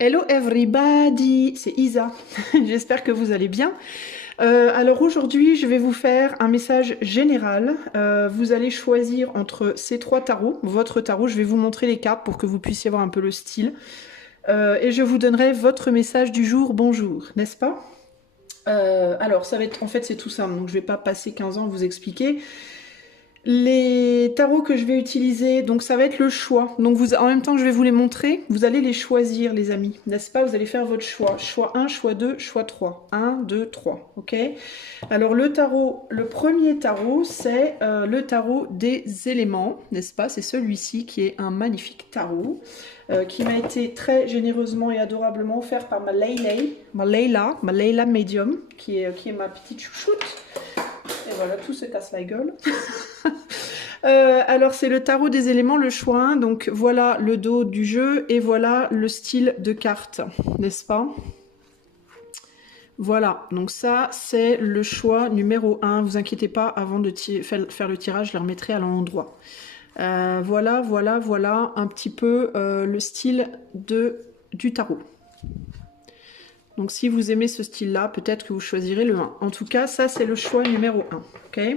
Hello everybody, c'est Isa. J'espère que vous allez bien. Alors aujourd'hui, je vais vous faire un message général. Vous allez choisir entre ces trois tarots, votre tarot. Je vais vous montrer les cartes pour que vous puissiez voir un peu le style. Et je vous donnerai votre message du jour, bonjour, n'est-ce pas? Alors ça va être, en fait c'est tout simple, donc je vais pas passer 15 ans à vous expliquer. Les tarots que je vais utiliser, donc ça va être le choix. Donc vous, en même temps que je vais vous les montrer, vous allez les choisir les amis, n'est-ce pas? Vous allez faire votre choix. Choix 1, choix 2, choix 3. 1, 2, 3, ok? Alors le tarot, le premier tarot, c'est le tarot des éléments, n'est-ce pas? C'est celui-ci qui est un magnifique tarot, qui m'a été très généreusement et adorablement offert par ma Leila Medium, qui est ma petite chouchoute. Et voilà, tout se casse la gueule. Alors c'est le tarot des éléments, le choix 1, donc voilà le dos du jeu et voilà le style de carte, n'est-ce pas? Voilà, donc ça c'est le choix numéro 1, vous inquiétez pas, avant de faire le tirage, je le remettrai à l'endroit. Voilà un petit peu le style du tarot. Donc si vous aimez ce style-là, peut-être que vous choisirez le 1. En tout cas, ça c'est le choix numéro 1, ok?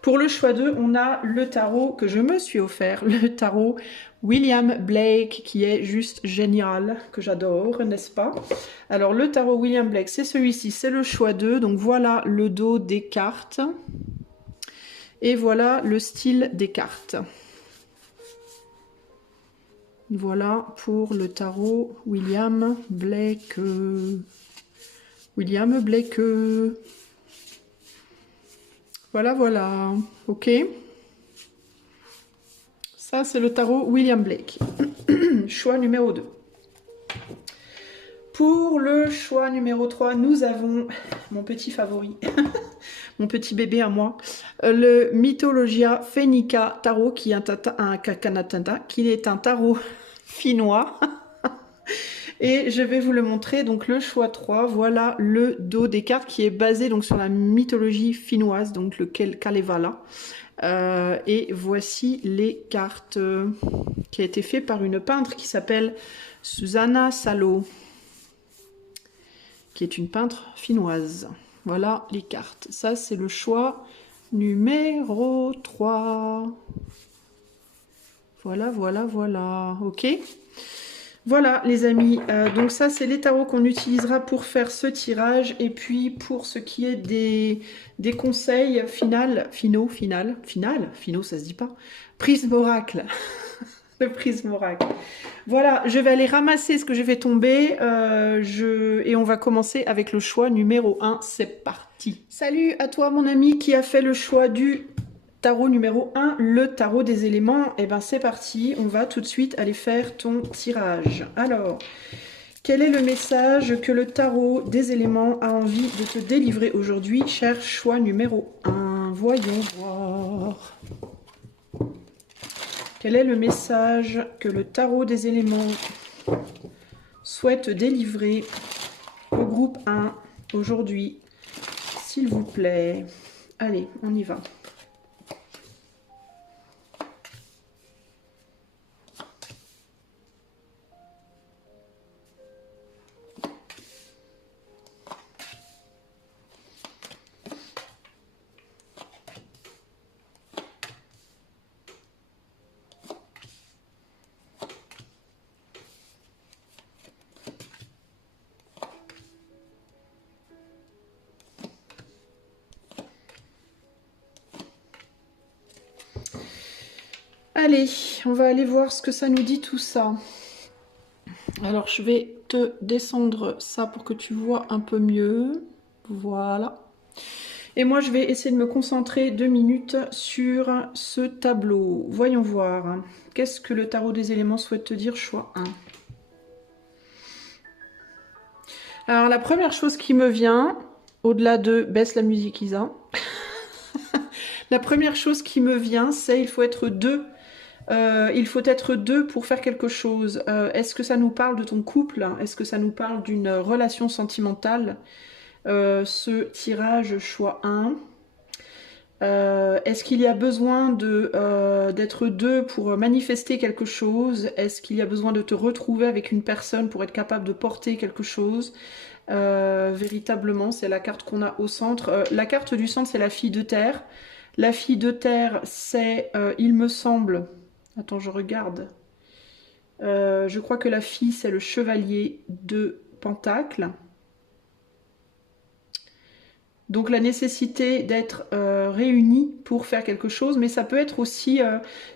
Pour le choix 2, on a le tarot que je me suis offert, le tarot William Blake, qui est juste génial, que j'adore, n'est-ce pas? Alors le tarot William Blake, c'est celui-ci, c'est le choix 2, donc voilà le dos des cartes. Et voilà le style des cartes. Voilà pour le tarot William Blake. William Blake. Voilà, ok. Ça, c'est le tarot William Blake. Choix numéro 2. Pour le choix numéro 3, nous avons mon petit favori, mon petit bébé à moi, le Mythologia Phoenica Tarot, qui est un tarot finnois. Et je vais vous le montrer, donc le choix 3, voilà le dos des cartes qui est basé donc sur la mythologie finnoise, donc le Kalevala. Et voici les cartes qui a été fait par une peintre qui s'appelle Susanna Salo, qui est une peintre finnoise. Voilà les cartes. Ça, c'est le choix numéro 3. Voilà. Ok. Voilà les amis, donc ça c'est les tarots qu'on utilisera pour faire ce tirage et puis pour ce qui est des conseils finaux ça se dit pas, Prisme Oracle, le Prisme Oracle. Voilà, je vais aller ramasser ce que j'ai fait tomber et on va commencer avec le choix numéro 1, c'est parti. Salut à toi mon ami qui a fait le choix du tarot numéro 1, le tarot des éléments. Et ben c'est parti, on va tout de suite aller faire ton tirage. Alors, quel est le message que le tarot des éléments a envie de te délivrer aujourd'hui, cher choix numéro 1? Voyons voir. Quel est le message que le tarot des éléments souhaite délivrer au groupe 1 aujourd'hui, s'il vous plaît? Allez, on y va. Allez, on va aller voir ce que ça nous dit tout ça. Alors, je vais te descendre ça pour que tu vois un peu mieux. Voilà. Et moi, je vais essayer de me concentrer 2 minutes sur ce tableau. Voyons voir. Qu'est-ce que le tarot des éléments souhaite te dire, choix 1. Alors, la première chose qui me vient, au-delà de baisse la musique, Isa. La première chose qui me vient, c'est il faut être deux. Il faut être deux pour faire quelque chose. Est-ce que ça nous parle de ton couple? Est-ce que ça nous parle d'une relation sentimentale? Ce tirage choix 1. Est-ce qu'il y a besoin d'être deux pour manifester quelque chose? Est-ce qu'il y a besoin de te retrouver avec une personne pour être capable de porter quelque chose? Véritablement, c'est la carte qu'on a au centre. La carte du centre, c'est la fille de terre. La fille de terre, c'est, il me semble... Attends, je regarde. Je crois que la fille, c'est le chevalier de Pentacle. Donc la nécessité d'être réunis pour faire quelque chose, mais ça peut être aussi,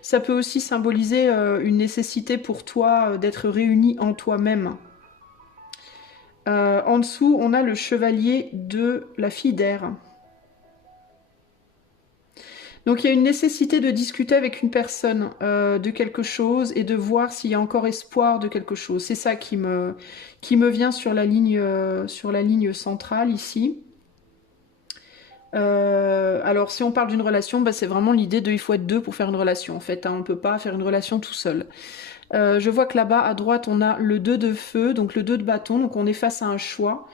ça peut aussi symboliser une nécessité pour toi d'être réuni en toi-même. En dessous, on a le chevalier de la fille d'air. Donc il y a une nécessité de discuter avec une personne de quelque chose et de voir s'il y a encore espoir de quelque chose. C'est ça qui me vient sur la ligne centrale ici. Alors si on parle d'une relation, bah, c'est vraiment l'idée de il faut être deux pour faire une relation en fait, hein, on ne peut pas faire une relation tout seul. Je vois que là-bas à droite on a le 2 de feu, donc le 2 de bâton, donc on est face à un choix,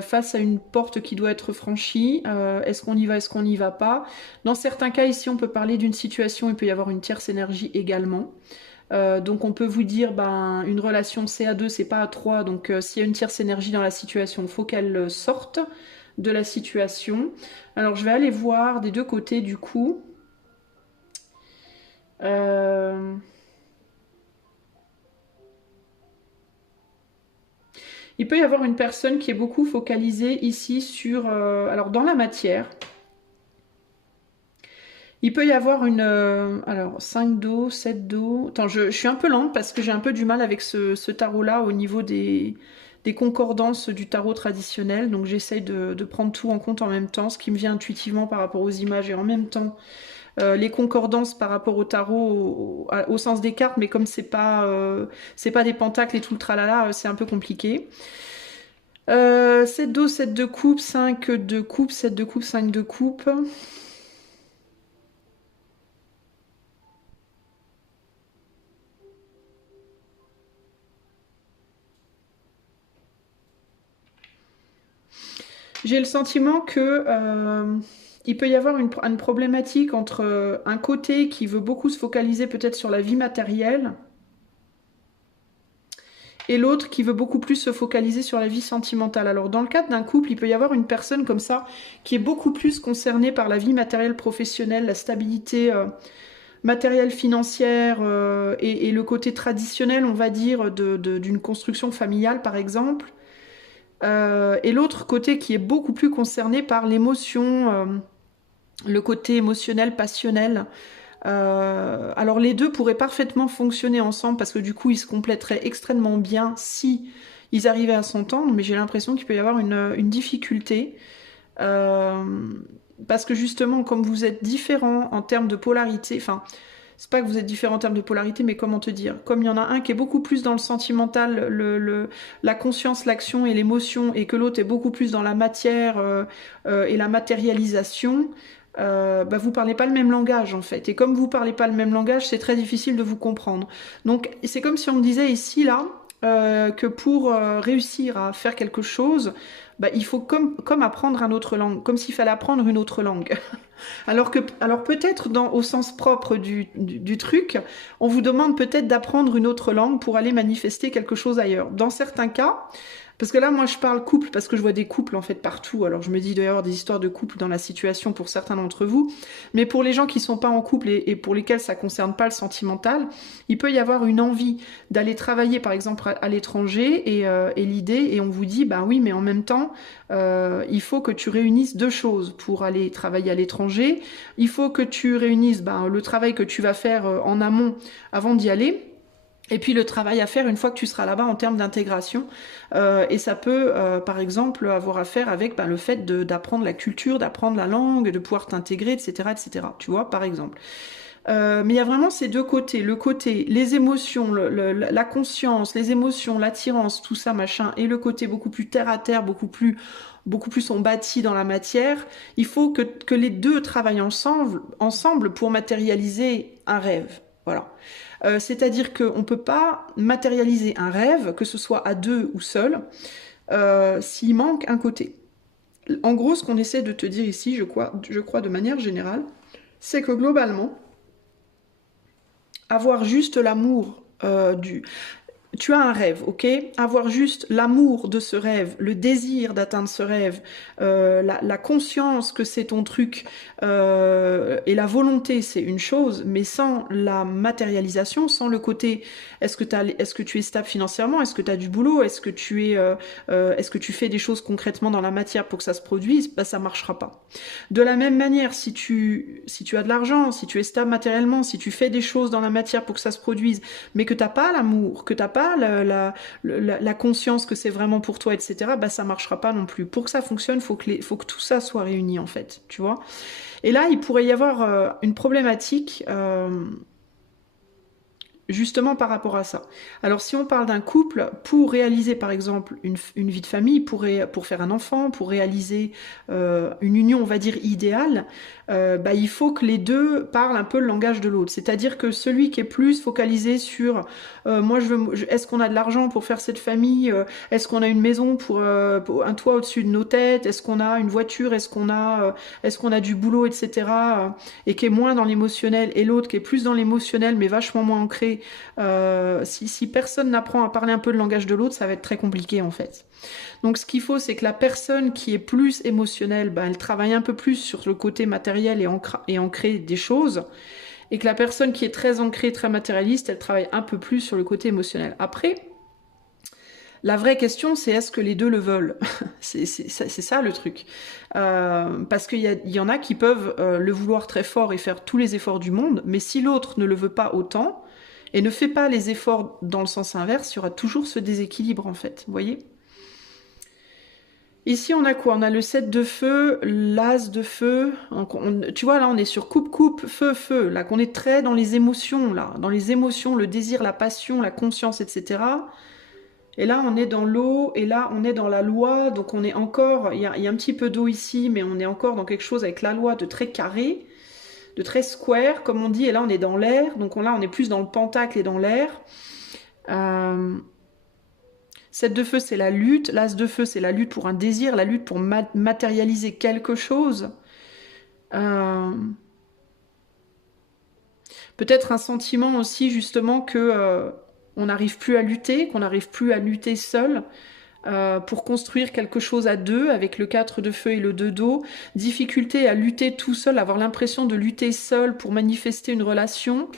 face à une porte qui doit être franchie, est-ce qu'on y va, est-ce qu'on n'y va pas. Dans certains cas ici on peut parler d'une situation, il peut y avoir une tierce énergie également. Donc on peut vous dire ben, une relation c'est à 2, c'est pas à 3, donc s'il y a une tierce énergie dans la situation, il faut qu'elle sorte de la situation. Alors je vais aller voir des deux côtés du coup. Il peut y avoir une personne qui est beaucoup focalisée ici sur... alors dans la matière. Il peut y avoir une... alors 5 d'eau, 7 d'eau... Attends, je suis un peu lente parce que j'ai un peu du mal avec ce tarot-là au niveau des concordances du tarot traditionnel. Donc j'essaye de prendre tout en compte en même temps, ce qui me vient intuitivement par rapport aux images et en même temps les concordances par rapport au tarot au sens des cartes, mais comme c'est pas des pentacles et tout le tralala, c'est un peu compliqué. 7 d'eau, 7 de coupe, 5 de coupe, 7 de coupe, 5 de coupe. J'ai le sentiment que il peut y avoir une problématique entre un côté qui veut beaucoup se focaliser peut-être sur la vie matérielle et l'autre qui veut beaucoup plus se focaliser sur la vie sentimentale. Alors dans le cadre d'un couple, il peut y avoir une personne comme ça qui est beaucoup plus concernée par la vie matérielle professionnelle, la stabilité matérielle financière et le côté traditionnel, on va dire, d'une construction familiale par exemple. Et l'autre côté qui est beaucoup plus concerné par l'émotion, le côté émotionnel, passionnel. Alors les deux pourraient parfaitement fonctionner ensemble parce que du coup ils se compléteraient extrêmement bien si ils arrivaient à s'entendre, mais j'ai l'impression qu'il peut y avoir une difficulté. Parce que justement, comme vous êtes différents en termes de polarité, enfin, c'est pas que vous êtes différents en termes de polarité, mais comment te dire? Comme il y en a un qui est beaucoup plus dans le sentimental, la conscience, l'action et l'émotion, et que l'autre est beaucoup plus dans la matière et la matérialisation, bah vous parlez pas le même langage en fait. Et comme vous parlez pas le même langage, c'est très difficile de vous comprendre. Donc c'est comme si on me disait ici là que pour réussir à faire quelque chose, bah, il faut comme apprendre une autre langue, comme s'il fallait apprendre une autre langue. Alors peut-être au sens propre du truc, on vous demande peut-être d'apprendre une autre langue pour aller manifester quelque chose ailleurs. Dans certains cas, parce que là, moi, je parle couple parce que je vois des couples en fait partout. Alors, je me dis, il doit y avoir des histoires de couple dans la situation pour certains d'entre vous. Mais pour les gens qui sont pas en couple et pour lesquels ça concerne pas le sentimental, il peut y avoir une envie d'aller travailler, par exemple, à l'étranger et l'idée, et on vous dit, bah oui, mais en même temps, il faut que tu réunisses deux choses pour aller travailler à l'étranger. Il faut que tu réunisses le travail que tu vas faire en amont avant d'y aller. Et puis le travail à faire une fois que tu seras là-bas en termes d'intégration. Et ça peut, par exemple, avoir à faire avec le fait d'apprendre la culture, d'apprendre la langue, de pouvoir t'intégrer, etc., etc. Tu vois, par exemple. Mais il y a vraiment ces deux côtés. Le côté, les émotions, la conscience, les émotions, l'attirance, tout ça, machin, et le côté beaucoup plus terre à terre, beaucoup plus on bâtit dans la matière. Il faut que les deux travaillent ensemble pour matérialiser un rêve. Voilà. C'est-à-dire qu'on ne peut pas matérialiser un rêve, que ce soit à deux ou seul, s'il manque un côté. En gros, ce qu'on essaie de te dire ici, je crois de manière générale, c'est que globalement, avoir juste l'amour du... Tu as un rêve, ok? Avoir juste l'amour de ce rêve, le désir d'atteindre ce rêve, la conscience que c'est ton truc et la volonté, c'est une chose, mais sans la matérialisation, sans le côté est-ce que tu es stable financièrement, est-ce que tu as du boulot, est-ce que tu fais des choses concrètement dans la matière pour que ça se produise, bah, ça marchera pas. De la même manière, si tu as de l'argent, si tu es stable matériellement, si tu fais des choses dans la matière pour que ça se produise, mais que t'as pas l'amour, que t'as pas la conscience que c'est vraiment pour toi, etc., bah ça marchera pas non plus. Pour que ça fonctionne, faut que tout ça soit réuni en fait, tu vois. Et là, il pourrait y avoir une problématique justement par rapport à ça. Alors si on parle d'un couple, pour réaliser par exemple une vie de famille, pour faire un enfant, pour réaliser une union, on va dire, idéale, bah, il faut que les deux parlent un peu le langage de l'autre. C'est-à-dire que celui qui est plus focalisé sur moi est-ce qu'on a de l'argent pour faire cette famille, est-ce qu'on a une maison pour un toit au-dessus de nos têtes, est-ce qu'on a une voiture, est-ce qu'on a du boulot, etc. Et qui est moins dans l'émotionnel, et l'autre qui est plus dans l'émotionnel mais vachement moins ancré, si personne n'apprend à parler un peu le langage de l'autre, ça va être très compliqué en fait. Donc ce qu'il faut, c'est que la personne qui est plus émotionnelle, ben, elle travaille un peu plus sur le côté matériel et ancré des choses, et que la personne qui est très ancrée, très matérialiste, elle travaille un peu plus sur le côté émotionnel. Après, la vraie question, c'est est-ce que les deux le veulent? C'est ça le truc. Parce qu'il y en a qui peuvent le vouloir très fort et faire tous les efforts du monde, mais si l'autre ne le veut pas autant, et ne fait pas les efforts dans le sens inverse, il y aura toujours ce déséquilibre en fait, vous voyez? Ici on a quoi? On a le 7 de feu, l'as de feu, tu vois là on est sur coupe, feu, feu, là qu'on est très dans les émotions, là, dans les émotions, le désir, la passion, la conscience, etc. Et là on est dans l'eau, et là on est dans la loi, donc on est encore, il y a un petit peu d'eau ici, mais on est encore dans quelque chose avec la loi de très carré, de très square, comme on dit, et là on est dans l'air, donc là on est plus dans le pentacle et dans l'air. 7 de feu, c'est la lutte, l'as de feu, c'est la lutte pour un désir, la lutte pour matérialiser quelque chose. Peut-être un sentiment aussi, justement, que on n'arrive plus à lutter, qu'on n'arrive plus à lutter seul. Pour construire quelque chose à deux avec le 4 de feu et le 2 d'eau, difficulté à lutter tout seul, avoir l'impression de lutter seul pour manifester une relation,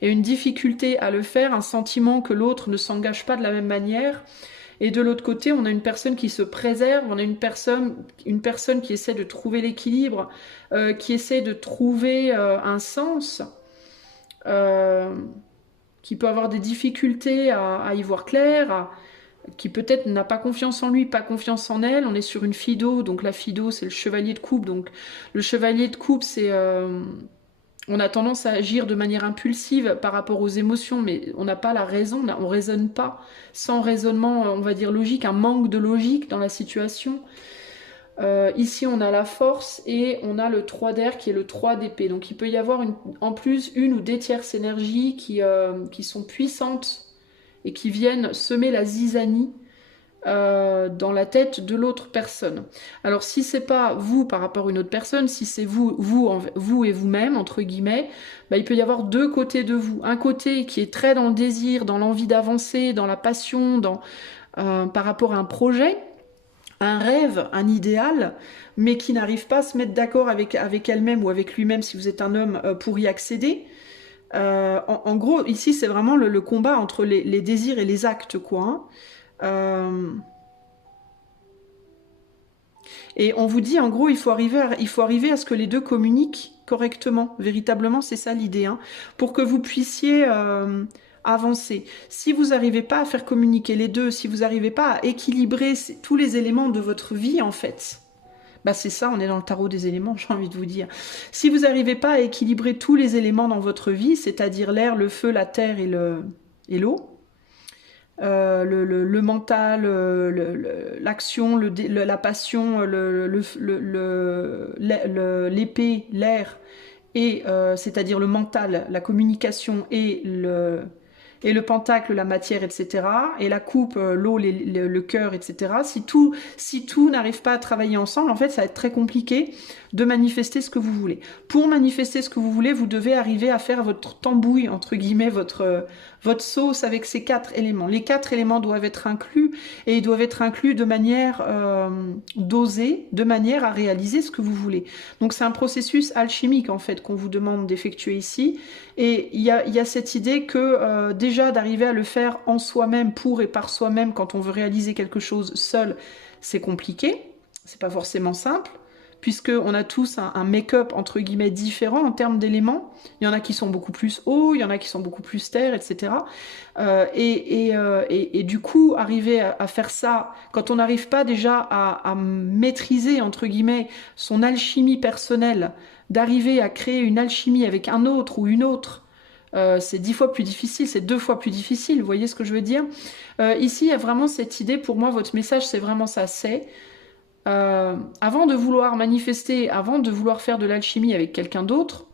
et une difficulté à le faire, un sentiment que l'autre ne s'engage pas de la même manière. Et de l'autre côté, on a une personne qui se préserve, on a une personne qui essaie de trouver l'équilibre, qui essaie de trouver un sens, euh, qui peut avoir des difficultés à y voir clair, qui peut-être n'a pas confiance en lui, pas confiance en elle. On est sur une Fido, donc la Fido c'est le chevalier de coupe. Donc le chevalier de coupe, c'est on a tendance à agir de manière impulsive par rapport aux émotions, mais on n'a pas la raison, on raisonne pas. Sans raisonnement, on va dire logique, un manque de logique dans la situation. Ici, on a la force et on a le 3 d'air qui est le 3 d'épée. Donc il peut y avoir en plus une ou des tierces énergies qui sont puissantes et qui viennent semer la zizanie dans la tête de l'autre personne. Alors si c'est pas vous par rapport à une autre personne, si c'est vous et vous-même, entre guillemets, bah, il peut y avoir deux côtés de vous. Un côté qui est très dans le désir, dans l'envie d'avancer, dans la passion, par rapport à un projet, un rêve, un idéal, mais qui n'arrive pas à se mettre d'accord avec elle-même ou avec lui-même si vous êtes un homme pour y accéder. En gros, ici, c'est vraiment le combat entre les désirs et les actes, quoi. Hein. Et on vous dit, en gros, il faut arriver à ce que les deux communiquent correctement. Véritablement, c'est ça l'idée. Hein, pour que vous puissiez avancer. Si vous n'arrivez pas à faire communiquer les deux, si vous n'arrivez pas à équilibrer tous les éléments de votre vie, en fait, bah c'est ça, on est dans le tarot des éléments, j'ai envie de vous dire. Si vous n'arrivez pas à équilibrer tous les éléments dans votre vie, c'est-à-dire l'air, le feu, la terre et l'eau, le mental, l'action, la passion, l'épée, l'air, et c'est-à-dire le mental, la communication et et le pentacle, la matière, etc., et la coupe, l'eau, le cœur, etc., si tout n'arrive pas à travailler ensemble, en fait, ça va être très compliqué de manifester ce que vous voulez. Pour manifester ce que vous voulez, vous devez arriver à faire votre tambouille, entre guillemets, votre sauce avec ces 4 éléments. Les 4 éléments doivent être inclus, et ils doivent être inclus de manière dosée, de manière à réaliser ce que vous voulez. Donc c'est un processus alchimique, en fait, qu'on vous demande d'effectuer ici. Et il y a cette idée que déjà d'arriver à le faire en soi-même, pour et par soi-même, quand on veut réaliser quelque chose seul, c'est compliqué, c'est pas forcément simple, puisqu'on a tous un make-up, entre guillemets, différent en termes d'éléments. Il y en a qui sont beaucoup plus eau, il y en a qui sont beaucoup plus terre, etc. Et du coup, arriver à faire ça, quand on n'arrive pas déjà à maîtriser, entre guillemets, son alchimie personnelle, d'arriver à créer une alchimie avec un autre ou une autre, c'est 10 fois plus difficile, c'est 2 fois plus difficile, vous voyez ce que je veux dire? Ici, il y a vraiment cette idée, pour moi, votre message, c'est vraiment ça, c'est avant de vouloir manifester, avant de vouloir faire de l'alchimie avec quelqu'un d'autre,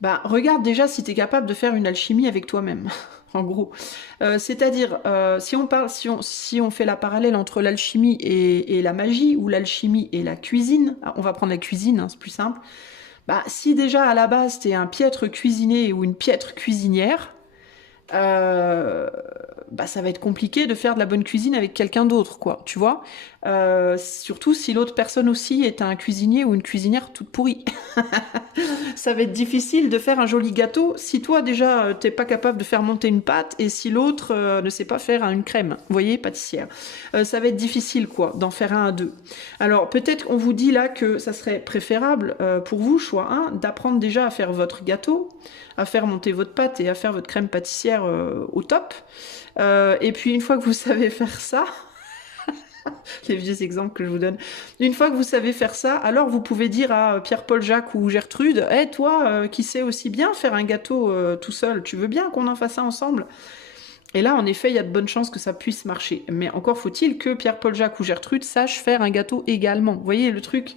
bah, regarde déjà si tu es capable de faire une alchimie avec toi-même, en gros. C'est-à-dire, si on fait la parallèle entre l'alchimie et la magie, ou l'alchimie et la cuisine, on va prendre la cuisine, hein, c'est plus simple. Bah, si déjà à la base tu es un piètre cuisinier ou une piètre cuisinière, bah, ça va être compliqué de faire de la bonne cuisine avec quelqu'un d'autre, quoi, tu vois. Surtout si l'autre personne aussi est un cuisinier ou une cuisinière toute pourrie. Ça va être difficile de faire un joli gâteau si toi déjà t'es pas capable de faire monter une pâte et si l'autre ne sait pas faire une crème, vous voyez, pâtissière. Ça va être difficile, quoi, d'en faire un à deux. Alors peut-être qu'on vous dit là que ça serait préférable pour vous, choix 1, d'apprendre déjà à faire votre gâteau, à faire monter votre pâte et à faire votre crème pâtissière au top. Et puis une fois que vous savez faire ça, les vieux exemples que je vous donne, une fois que vous savez faire ça, alors vous pouvez dire à Pierre-Paul Jacques ou Gertrude, hey, toi qui sais aussi bien faire un gâteau tout seul, tu veux bien qu'on en fasse ça ensemble? Et là, en effet, il y a de bonnes chances que ça puisse marcher. Mais encore faut-il que Pierre-Paul Jacques ou Gertrude sachent faire un gâteau également. Vous voyez le truc?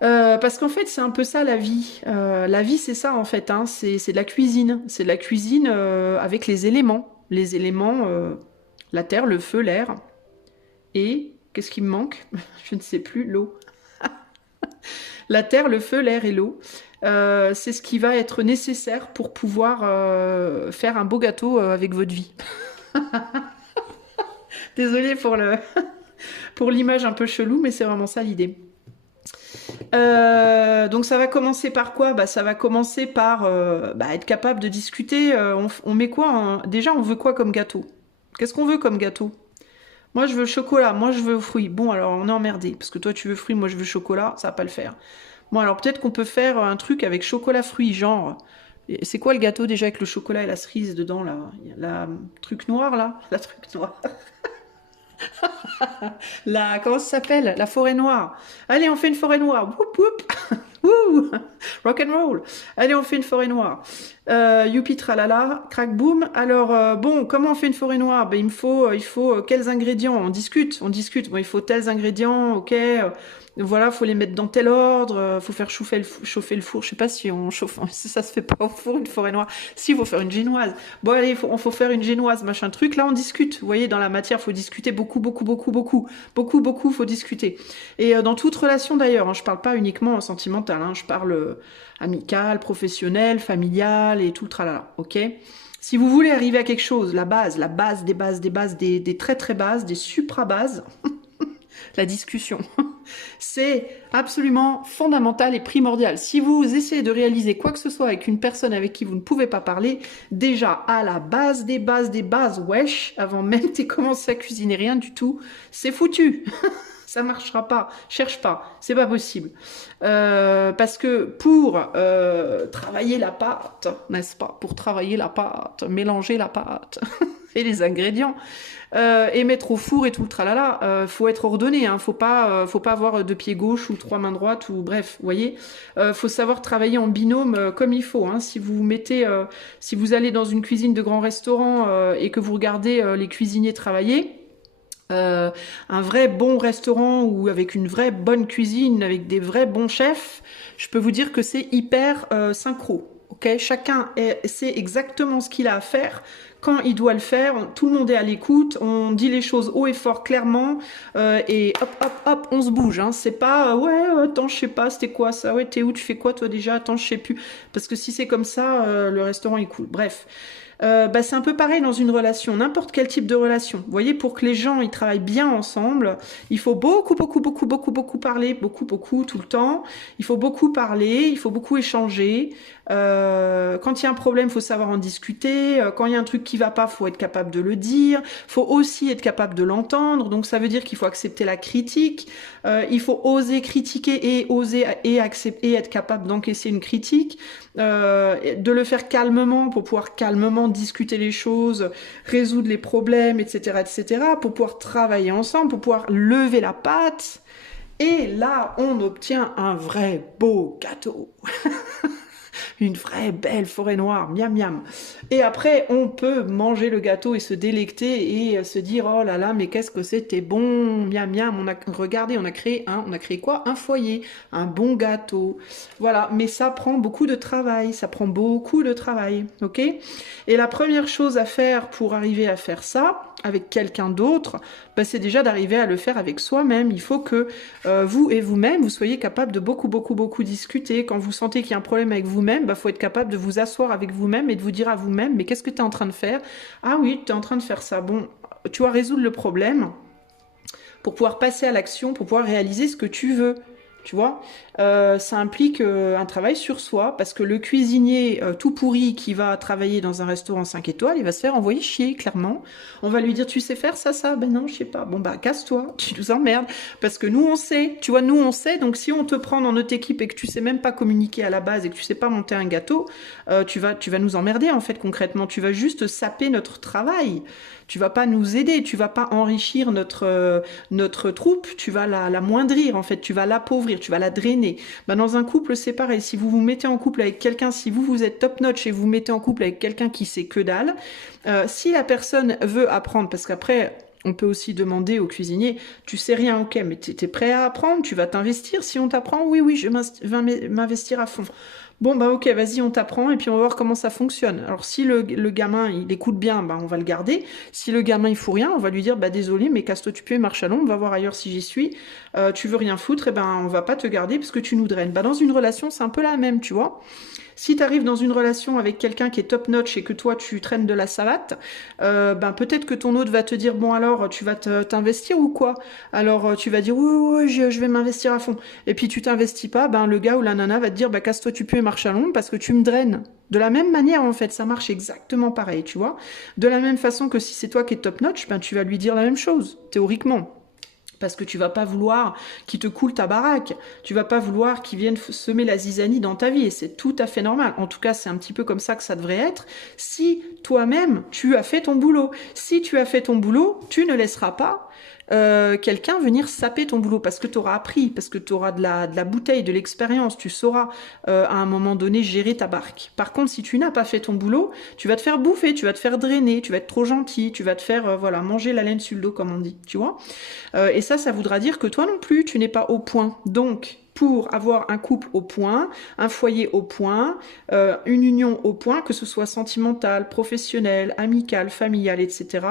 Parce qu'en fait, c'est un peu ça la vie. La vie, c'est ça en fait, hein. C'est de la cuisine. C'est de la cuisine avec les éléments. Les éléments, la terre, le feu, l'air. Et, qu'est-ce qui me manque? Je ne sais plus, l'eau. La terre, le feu, l'air et l'eau. C'est ce qui va être nécessaire pour pouvoir faire un beau gâteau avec votre vie. Désolée pour l'image un peu chelou, mais c'est vraiment ça l'idée. Donc ça va commencer par quoi? Bah, ça va commencer par être capable de discuter. On met quoi déjà, on veut quoi comme gâteau? Qu'est-ce qu'on veut comme gâteau? Moi, je veux chocolat, moi, je veux fruits. Bon, alors, on est emmerdé, parce que toi, tu veux fruits, moi, je veux chocolat, ça va pas le faire. Bon, alors, peut-être qu'on peut faire un truc avec chocolat-fruits, genre... C'est quoi le gâteau, déjà, avec le chocolat et la cerise dedans, là? Il y a la truc noir, là? La truc noire. Comment ça s'appelle? La forêt noire. Allez, on fait une forêt noire. Whoop, whoop. Wouh, rock and roll. Allez, on fait une forêt noire. Youpi tralala, crack boom. Alors bon, comment on fait une forêt noire? Ben, il faut quels ingrédients? On discute. Bon, il faut tels ingrédients, ok. Voilà, faut les mettre dans tel ordre. Faut faire chauffer le four. Je sais pas si on chauffe, si ça se fait pas au four une forêt noire. Si, il faut faire une génoise. Bon, allez, il faut faire une génoise, machin truc. Là, on discute. Vous voyez, dans la matière, faut discuter beaucoup, faut discuter. Et dans toute relation d'ailleurs, hein, je parle pas uniquement sentimentale, hein, je parle amical, professionnel, familial et tout le tralala, ok? Si vous voulez arriver à quelque chose, la base des bases, des très très bases, des supra-bases, la discussion, c'est absolument fondamental et primordial. Si vous essayez de réaliser quoi que ce soit avec une personne avec qui vous ne pouvez pas parler, déjà à la base des bases, wesh, avant même de commencer à cuisiner rien du tout, c'est foutu. Ça marchera pas, cherche pas, c'est pas possible. Parce que pour travailler la pâte, n'est-ce pas? Pour travailler la pâte, mélanger la pâte et les ingrédients, et mettre au four et tout le tralala, faut être ordonné, hein, faut pas avoir deux pieds gauche ou trois mains droites, ou bref, vous voyez, faut savoir travailler en binôme comme il faut, hein. Si vous allez dans une cuisine de grand restaurant et que vous regardez les cuisiniers travailler, un vrai bon restaurant ou avec une vraie bonne cuisine, avec des vrais bons chefs, je peux vous dire que c'est hyper synchro. Ok, chacun sait exactement ce qu'il a à faire, quand il doit le faire, tout le monde est à l'écoute, on dit les choses haut et fort clairement, et hop, hop, hop, on se bouge. Hein. C'est pas, ouais, attends, je sais pas, c'était quoi ça, ouais, t'es où, tu fais quoi toi déjà, attends, je sais plus. Parce que si c'est comme ça, le restaurant il coule. Bref. Bah, c'est un peu pareil dans une relation, n'importe quel type de relation. Vous voyez, pour que les gens ils travaillent bien ensemble, il faut beaucoup parler, beaucoup, tout le temps. Il faut beaucoup parler, il faut beaucoup échanger. Quand il y a un problème, il faut savoir en discuter. Quand il y a un truc qui va pas, faut être capable de le dire. Faut aussi être capable de l'entendre. Donc ça veut dire qu'il faut accepter la critique. Il faut oser critiquer et oser et accepter et être capable d'encaisser une critique. De le faire calmement pour pouvoir calmement discuter les choses, résoudre les problèmes, etc., pour pouvoir travailler ensemble, pour pouvoir lever la patte. Et là, on obtient un vrai beau gâteau. Une vraie belle forêt noire, miam miam. Et après, on peut manger le gâteau et se délecter et se dire oh là là, mais qu'est-ce que c'était bon, miam miam. Regardez, on a créé quoi? Un foyer, un bon gâteau. Voilà, mais ça prend beaucoup de travail, ok? Et la première chose à faire pour arriver à faire ça avec quelqu'un d'autre, bah, c'est déjà d'arriver à le faire avec soi-même. Il faut que vous et vous-même, vous soyez capable de beaucoup discuter. Quand vous sentez qu'il y a un problème avec vous-même, bah, faut être capable de vous asseoir avec vous-même et de vous dire à vous-même, mais qu'est-ce que tu es en train de faire? Ah oui, tu es en train de faire ça. Bon, tu vas résoudre le problème pour pouvoir passer à l'action, pour pouvoir réaliser ce que tu veux. Tu vois, ça implique un travail sur soi, parce que le cuisinier tout pourri qui va travailler dans un restaurant 5 étoiles, il va se faire envoyer chier, clairement. On va lui dire, tu sais faire ça, ça? Ben non, je sais pas. Bon, bah, casse-toi, tu nous emmerdes. Parce que nous, on sait. Tu vois, nous, on sait. Donc, si on te prend dans notre équipe et que tu sais même pas communiquer à la base et que tu sais pas monter un gâteau, tu vas nous emmerder, en fait, concrètement. Tu vas juste saper notre travail. Tu vas pas nous aider, tu vas pas enrichir notre troupe, tu vas l'amoindrir, en fait, tu vas l'appauvrir, tu vas la drainer. Bah, dans un couple, c'est pareil. Si vous vous mettez en couple avec quelqu'un, si vous êtes top notch et vous vous mettez en couple avec quelqu'un qui sait que dalle, si la personne veut apprendre, parce qu'après, on peut aussi demander au cuisinier, tu sais rien, ok, mais tu es prêt à apprendre, tu vas t'investir. Si on t'apprend, oui, je vais m'investir à fond. Bon, bah ok, vas-y, on t'apprend et puis on va voir comment ça fonctionne. Alors si le gamin, il écoute bien, bah on va le garder. Si le gamin, il fout rien, on va lui dire, bah désolé, mais casse-toi tu peux, marche à l'ombre, va voir ailleurs si j'y suis. Tu veux rien foutre, et ben on va pas te garder parce que tu nous draines. Bah dans une relation, c'est un peu la même, tu vois. Si tu arrives dans une relation avec quelqu'un qui est top notch et que toi tu traînes de la savate, ben peut-être que ton autre va te dire bon alors tu vas t'investir ou quoi? Alors tu vas dire oui, je vais m'investir à fond. Et puis tu t'investis pas, ben le gars ou la nana va te dire bah casse-toi tu peux et marche à l'ombre parce que tu me draines. De la même manière en fait, ça marche exactement pareil, tu vois. De la même façon que si c'est toi qui es top notch, ben tu vas lui dire la même chose, théoriquement. Parce que tu vas pas vouloir qu'il te coule ta baraque, tu vas pas vouloir qu'il vienne semer la zizanie dans ta vie, et c'est tout à fait normal. En tout cas, c'est un petit peu comme ça que ça devrait être. Si toi-même, tu as fait ton boulot, si tu as fait ton boulot, tu ne laisseras pas quelqu'un venir saper ton boulot, parce que tu auras appris, parce que tu auras de la bouteille, de l'expérience, tu sauras à un moment donné gérer ta barque. Par contre, si tu n'as pas fait ton boulot, tu vas te faire bouffer, tu vas te faire drainer, tu vas être trop gentil, tu vas te faire voilà manger la laine sur le dos comme on dit, tu vois. Et ça voudra dire que toi non plus, tu n'es pas au point. Donc, pour avoir un couple au point, un foyer au point, une union au point, que ce soit sentimentale, professionnelle, amicale, familiale, etc.,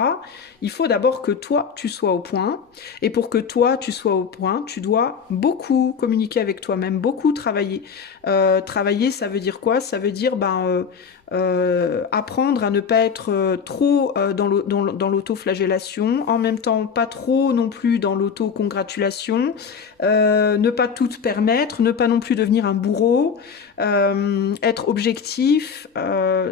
il faut d'abord que toi, tu sois au point. Et pour que toi, tu sois au point, tu dois beaucoup communiquer avec toi-même, beaucoup travailler. Travailler, ça veut dire quoi? Ça veut dire apprendre à ne pas être trop dans l'autoflagellation, en même temps pas trop non plus dans l'autocongratulation, ne pas tout te permettre, ne pas non plus devenir un bourreau, être objectif,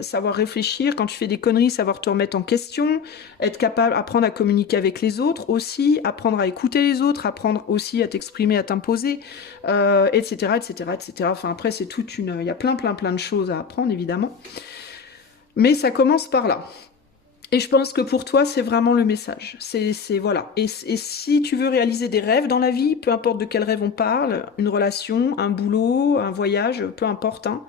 savoir réfléchir, quand tu fais des conneries, savoir te remettre en question, être capable, apprendre à communiquer avec les autres aussi, apprendre à écouter les autres, apprendre aussi à t'exprimer, à t'imposer, etc., etc. Enfin après c'est il y a plein de choses à apprendre évidemment. Mais ça commence par là. Et je pense que pour toi, c'est vraiment le message. Voilà. Et si tu veux réaliser des rêves dans la vie, peu importe de quel rêve on parle, une relation, un boulot, un voyage, peu importe, hein,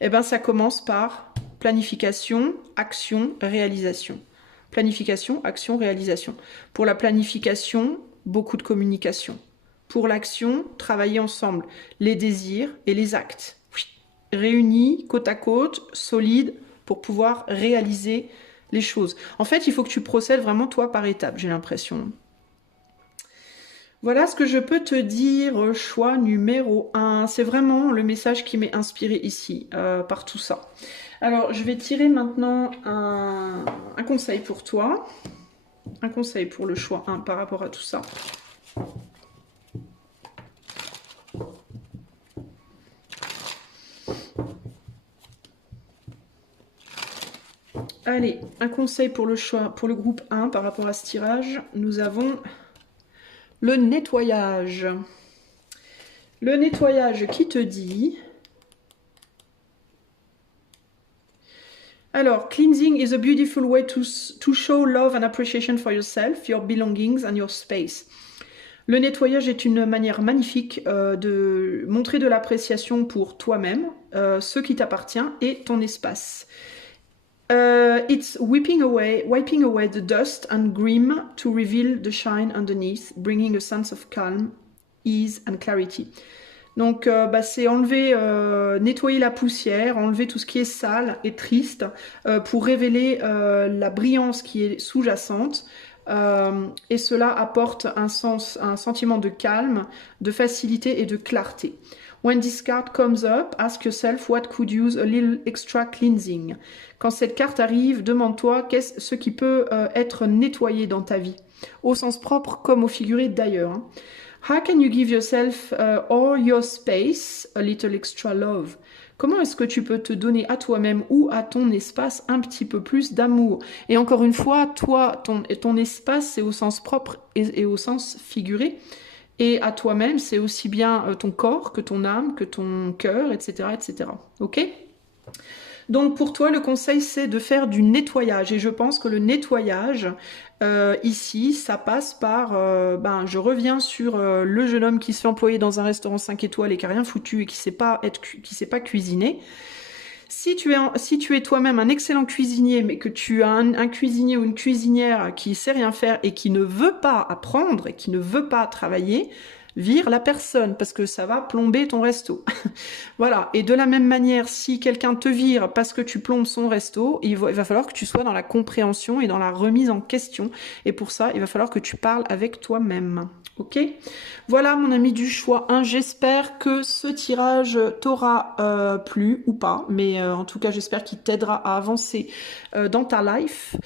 eh ben ça commence par planification, action, réalisation. Planification, action, réalisation. Pour la planification, beaucoup de communication. Pour l'action, travailler ensemble. Les désirs et les actes. Oui. réunis, côte à côte, solides, pour pouvoir réaliser les choses. En fait, il faut que tu procèdes vraiment, toi, par étapes, j'ai l'impression. Voilà ce que je peux te dire, choix numéro 1. C'est vraiment le message qui m'est inspiré ici, par tout ça. Alors, je vais tirer maintenant un conseil pour toi. Un conseil pour le choix 1 par rapport à tout ça. Allez, un conseil pour le choix, pour le groupe 1 par rapport à ce tirage. Nous avons le nettoyage. Le nettoyage qui te dit... Alors, cleansing is a beautiful way to show love and appreciation for yourself, your belongings and your space. Le nettoyage est une manière magnifique de montrer de l'appréciation pour toi-même, ce qui t'appartient et ton espace. It's wiping away the dust and grim to reveal the shine underneath, bringing a sense of calm, ease and clarity. Donc, c'est enlever, nettoyer la poussière, enlever tout ce qui est sale et triste pour révéler la brillance qui est sous-jacente. Et cela apporte un sentiment de calme, de facilité et de clarté. When this card comes up, ask yourself what could use a little extra cleansing. Quand cette carte arrive, demande-toi qu'est-ce ce qui peut être nettoyé dans ta vie, au sens propre comme au figuré d'ailleurs. Hein. How can you give yourself or your space a little extra love? Comment est-ce que tu peux te donner à toi-même ou à ton espace un petit peu plus d'amour? Et encore une fois, toi, ton espace, c'est au sens propre et au sens figuré. Et à toi-même, c'est aussi bien ton corps que ton âme, que ton cœur, etc., etc. Ok? Donc pour toi, le conseil, c'est de faire du nettoyage. Et je pense que le nettoyage, ici, ça passe par... je reviens sur le jeune homme qui se fait employer dans un restaurant 5 étoiles et qui n'a rien foutu et qui ne sait pas cuisiner. Si tu es toi-même un excellent cuisinier, mais que tu as un cuisinier ou une cuisinière qui sait rien faire et qui ne veut pas apprendre et qui ne veut pas travailler, vire la personne parce que ça va plomber ton resto. Voilà. Et de la même manière, si quelqu'un te vire parce que tu plombes son resto, il va falloir que tu sois dans la compréhension et dans la remise en question. Et pour ça, il va falloir que tu parles avec toi-même. Ok? Voilà mon ami du choix 1, j'espère que ce tirage t'aura plu ou pas, mais en tout cas j'espère qu'il t'aidera à avancer dans ta life.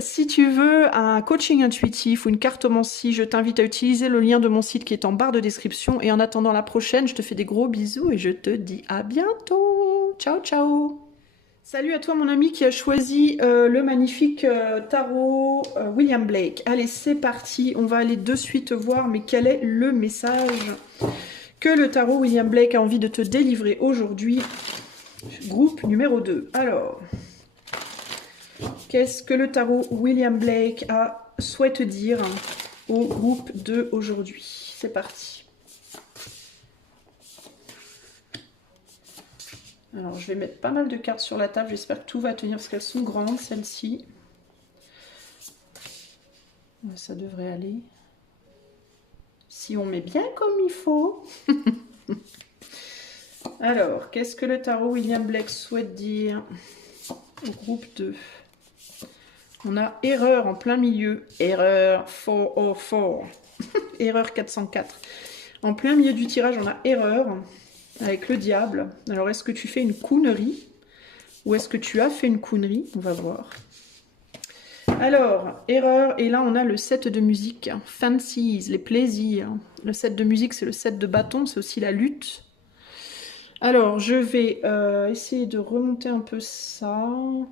Si tu veux un coaching intuitif ou une cartomancie, je t'invite à utiliser le lien de mon site qui est en barre de description. Et en attendant la prochaine, je te fais des gros bisous et je te dis à bientôt. Ciao, ciao. Salut à toi mon ami qui a choisi le magnifique tarot William Blake. Allez, c'est parti. On va aller de suite voir, mais quel est le message que le tarot William Blake a envie de te délivrer aujourd'hui. Groupe numéro 2. Alors... qu'est-ce que le tarot William Blake souhaite dire au groupe 2 aujourd'hui? C'est parti. Alors, je vais mettre pas mal de cartes sur la table. J'espère que tout va tenir parce qu'elles sont grandes, celles-ci. Ça devrait aller. Si on met bien comme il faut. Alors, qu'est-ce que le tarot William Blake souhaite dire au groupe 2? On a erreur en plein milieu. Erreur 404. Erreur 404. En plein milieu du tirage, on a erreur avec le diable. Alors, est-ce que tu fais une coonerie ou est-ce que tu as fait une coonerie? On va voir. Alors, erreur. Et là, on a le set de musique. Fancies, les plaisirs. Le set de musique, c'est le set de bâton. C'est aussi la lutte. Alors, je vais essayer de remonter un peu ça.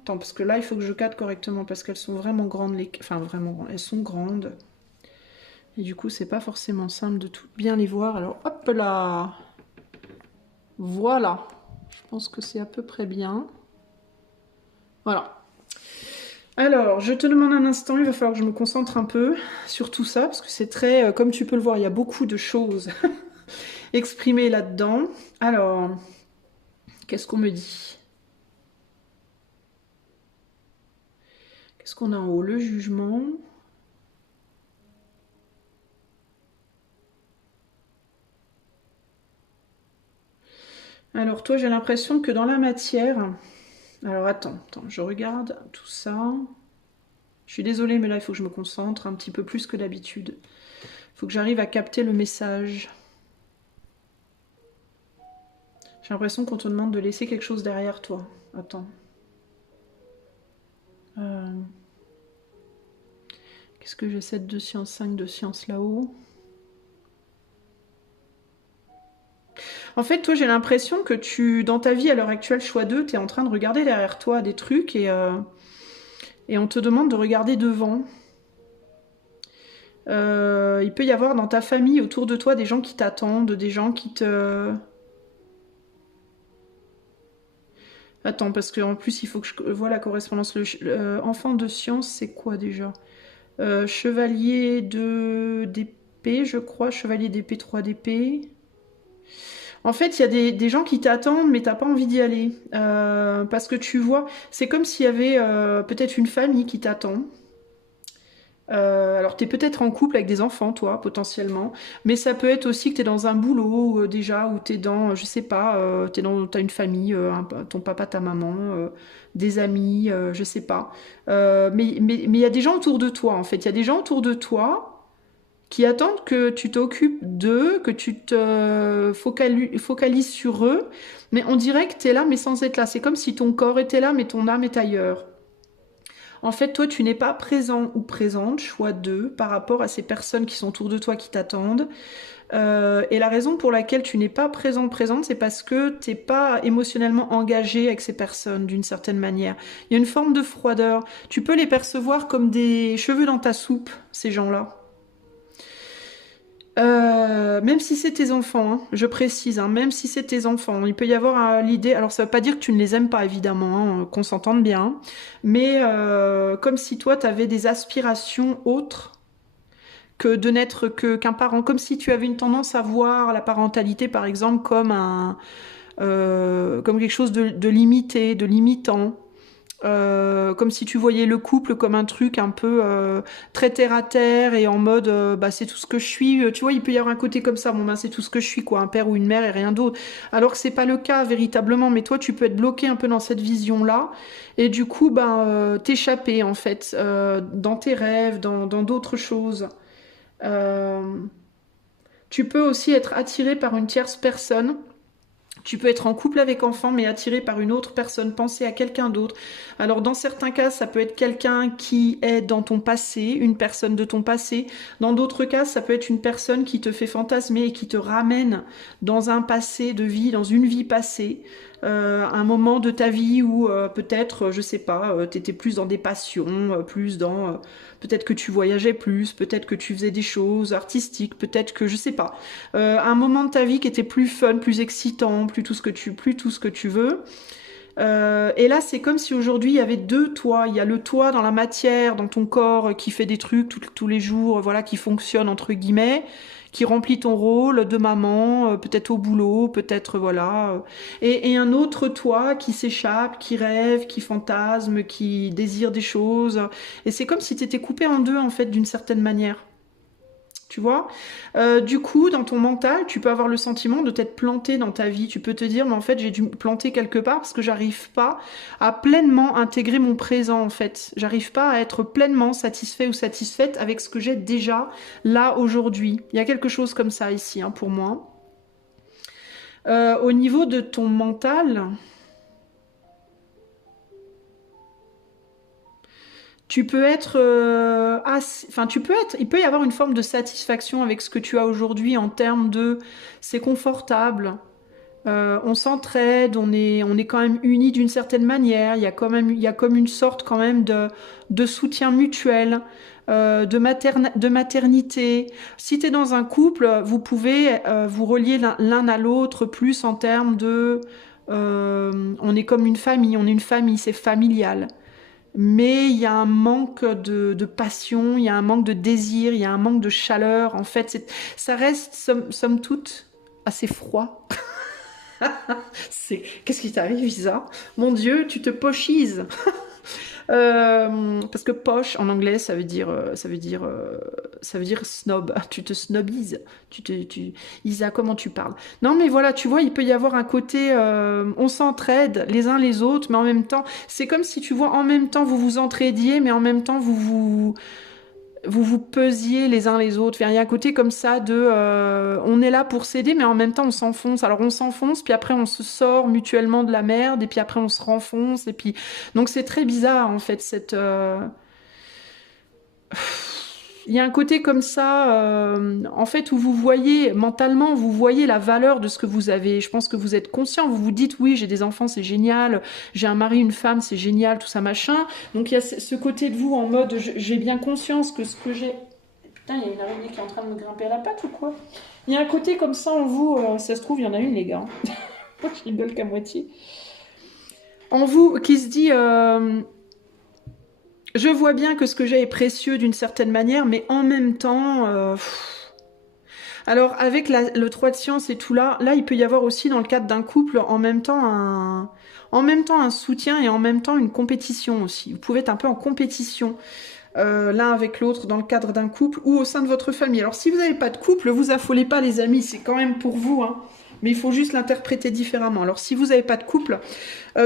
Attends, parce que là, il faut que je cadre correctement parce qu'elles sont vraiment grandes. Enfin, vraiment, elles sont grandes. Et du coup, c'est pas forcément simple de tout bien les voir. Alors, hop là. Voilà. Je pense que c'est à peu près bien. Voilà. Alors, je te demande un instant. Il va falloir que je me concentre un peu sur tout ça parce que c'est très... comme tu peux le voir, il y a beaucoup de choses exprimées là-dedans. Alors... qu'est-ce qu'on me dit? Qu'est-ce qu'on a en haut? Le jugement. Alors toi, j'ai l'impression que dans la matière... Alors attends, je regarde tout ça. Je suis désolée, mais là, il faut que je me concentre un petit peu plus que d'habitude. Il faut que j'arrive à capter le message. J'ai l'impression qu'on te demande de laisser quelque chose derrière toi. Attends. Qu'est-ce que j'ai? 7 de science, 5 de science là-haut. En fait, toi, j'ai l'impression que dans ta vie à l'heure actuelle, choix 2, tu es en train de regarder derrière toi des trucs et on te demande de regarder devant. Il peut y avoir dans ta famille, autour de toi, des gens qui t'attendent, des gens qui te... Attends, parce qu'en plus, il faut que je vois la correspondance. Enfant de science, c'est quoi déjà? Chevalier d'épée, je crois. Chevalier d'épée, 3 d'épée. En fait, il y a des gens qui t'attendent, mais t'as pas envie d'y aller. Parce que tu vois, c'est comme s'il y avait peut-être une famille qui t'attend. Alors, tu es peut-être en couple avec des enfants, toi, potentiellement, mais ça peut être aussi que tu es dans un boulot déjà, ou tu es dans, je sais pas, t'as une famille, ton papa, ta maman, des amis, je sais pas. Mais il y a des gens autour de toi, en fait. Il y a des gens autour de toi qui attendent que tu t'occupes d'eux, que tu te focalises sur eux, mais on dirait que tu es là, mais sans être là. C'est comme si ton corps était là, mais ton âme est ailleurs. En fait, toi, tu n'es pas présent ou présente, choix 2, par rapport à ces personnes qui sont autour de toi qui t'attendent. Et la raison pour laquelle tu n'es pas présente, c'est parce que tu n'es pas émotionnellement engagé avec ces personnes d'une certaine manière. Il y a une forme de froideur. Tu peux les percevoir comme des cheveux dans ta soupe, ces gens-là. Même si c'est tes enfants, hein, je précise, hein, même si c'est tes enfants, il peut y avoir l'idée, alors ça veut pas dire que tu ne les aimes pas évidemment, hein, qu'on s'entende bien, mais comme si toi tu avais des aspirations autres que de n'être qu'un parent, comme si tu avais une tendance à voir la parentalité par exemple comme comme quelque chose de limité, de limitant. Comme si tu voyais le couple comme un truc un peu très terre à terre et en mode bah c'est tout ce que je suis. Tu vois, il peut y avoir un côté comme ça. Bon ben c'est tout ce que je suis quoi, un père ou une mère et rien d'autre. Alors que c'est pas le cas véritablement. Mais toi tu peux être bloqué un peu dans cette vision là et du coup ben t'échapper en fait dans tes rêves, dans d'autres choses. Euh, Tu peux aussi être attiré par une tierce personne. Tu peux être en couple avec enfant, mais attiré par une autre personne, penser à quelqu'un d'autre. Alors, dans certains cas, ça peut être quelqu'un qui est dans ton passé, une personne de ton passé. Dans d'autres cas, ça peut être une personne qui te fait fantasmer et qui te ramène dans un passé de vie, dans une vie passée. Un moment de ta vie où peut-être, je sais pas, tu étais plus dans des passions, plus dans... peut-être que tu voyageais plus, peut-être que tu faisais des choses artistiques, peut-être que, je sais pas, un moment de ta vie qui était plus fun, plus excitant, plus tout ce que tu veux. Et là, c'est comme si aujourd'hui il y avait deux toits. Il y a le toit dans la matière, dans ton corps, qui fait des trucs tous les jours, voilà, qui fonctionne entre guillemets, qui remplit ton rôle de maman, peut-être au boulot, peut-être voilà. Et un autre toi qui s'échappe, qui rêve, qui fantasme, qui désire des choses. Et c'est comme si tu étais coupé en deux en fait, d'une certaine manière. Tu vois, du coup, dans ton mental, tu peux avoir le sentiment de t'être planté dans ta vie. Tu peux te dire, mais en fait, j'ai dû me planter quelque part parce que j'arrive pas à pleinement intégrer mon présent, en fait. J'arrive pas à être pleinement satisfait ou satisfaite avec ce que j'ai déjà là aujourd'hui. Il y a quelque chose comme ça ici, hein, pour moi. Au niveau de ton mental, tu peux être, enfin tu peux être, il peut y avoir une forme de satisfaction avec ce que tu as aujourd'hui en termes de, c'est confortable, on s'entraide, on est quand même unis d'une certaine manière. Il y a comme une sorte quand même de soutien mutuel, de maternité. Si tu es dans un couple, vous pouvez vous relier l'un à l'autre plus en termes de, on est comme une famille, on est une famille, c'est familial. Mais il y a un manque de passion, il y a un manque de désir, il y a un manque de chaleur. En fait, ça reste, somme toute, assez froid. Qu'est-ce qui t'arrive, Isa? Mon Dieu, tu te pochises. Parce que poche en anglais, ça veut dire ça veut dire snob, tu te snobises, Isa, comment tu parles? Non mais voilà, tu vois, il peut y avoir un côté, on s'entraide les uns les autres, mais en même temps, c'est comme si tu vois, en même temps vous vous entraidiez, mais en même temps vous pesiez les uns les autres. Enfin, il y a un côté comme ça de, on est là pour s'aider, mais en même temps on s'enfonce. Alors on s'enfonce, puis après on se sort mutuellement de la merde, et puis après on se renfonce, et puis donc c'est très bizarre en fait cette. Il y a un côté comme ça, en fait, où vous voyez, mentalement, vous voyez la valeur de ce que vous avez. Je pense que vous êtes conscient, vous vous dites, oui, j'ai des enfants, c'est génial, j'ai un mari, une femme, c'est génial, tout ça, machin. Donc il y a ce côté de vous en mode, j'ai bien conscience que ce que j'ai... Putain, il y a une araignée qui est en train de me grimper à la patte ou quoi? Il y a un côté comme ça en vous, ça se trouve, il y en a une, les gars. Moi, je rigole qu'à moitié. En vous, qui se dit... je vois bien que ce que j'ai est précieux d'une certaine manière, mais en même temps... Alors, avec le 3 de science et tout là, il peut y avoir aussi dans le cadre d'un couple en même temps un soutien et en même temps une compétition aussi. Vous pouvez être un peu en compétition l'un avec l'autre dans le cadre d'un couple ou au sein de votre famille. Alors, si vous n'avez pas de couple, vous affolez pas les amis, c'est quand même pour vous, hein. Mais il faut juste l'interpréter différemment. Alors, si vous n'avez pas de couple,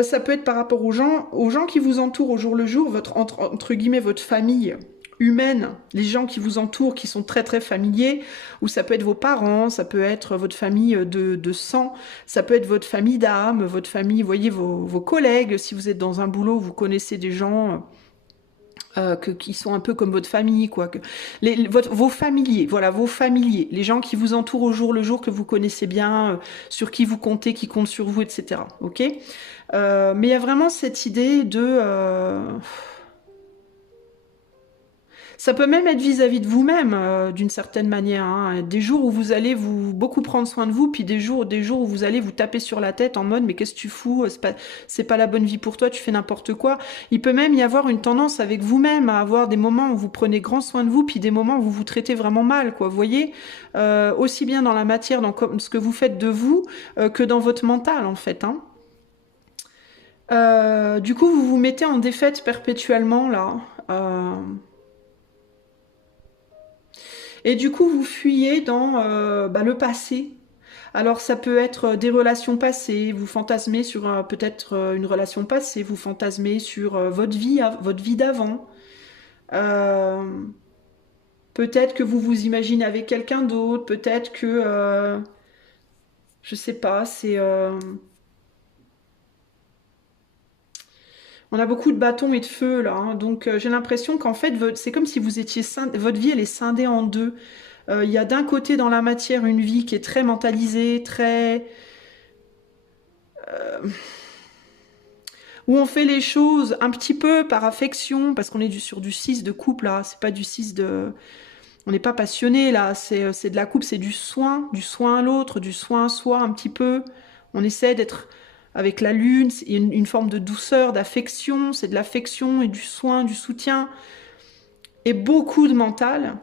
ça peut être par rapport aux gens qui vous entourent au jour le jour, entre guillemets, votre famille humaine, les gens qui vous entourent, qui sont très très familiers, ou ça peut être vos parents, ça peut être votre famille de sang, ça peut être votre famille d'âme, votre famille, vous voyez, vos collègues, si vous êtes dans un boulot, vous connaissez des gens... qui sont un peu comme votre famille, quoi. Vos familiers, voilà, vos familiers, les gens qui vous entourent au jour le jour, que vous connaissez bien, sur qui vous comptez, qui comptent sur vous, etc. Ok. Mais il y a vraiment cette idée de... ça peut même être vis-à-vis de vous-même, d'une certaine manière, hein. Des jours où vous allez vous beaucoup prendre soin de vous, puis des jours où vous allez vous taper sur la tête en mode mais qu'est-ce que tu fous, c'est pas la bonne vie pour toi, tu fais n'importe quoi. Il peut même y avoir une tendance avec vous-même à avoir des moments où vous prenez grand soin de vous, puis des moments où vous vous traitez vraiment mal, quoi. Vous voyez, aussi bien dans la matière, dans ce que vous faites de vous, que dans votre mental, en fait, hein. Du coup, vous vous mettez en défaite perpétuellement là. Euh, Et du coup, vous fuyez dans le passé. Alors, ça peut être des relations passées, vous fantasmez sur peut-être une relation passée, vous fantasmez sur votre vie d'avant. Euh, Peut-être que vous vous imaginez avec quelqu'un d'autre, peut-être que, je sais pas, on a beaucoup de bâtons et de feu là, hein. Donc j'ai l'impression qu'en fait, c'est comme si vous étiez votre vie, elle est scindée en deux. Il y a d'un côté dans la matière une vie qui est très mentalisée, très où on fait les choses un petit peu par affection, parce qu'on est sur du 6 de couple là, c'est pas du 6 de... On n'est pas passionné là, c'est de la couple, c'est du soin à l'autre, du soin à soi un petit peu. On essaie d'être avec la lune, c'est une forme de douceur, d'affection, c'est de l'affection et du soin, du soutien, et beaucoup de mental.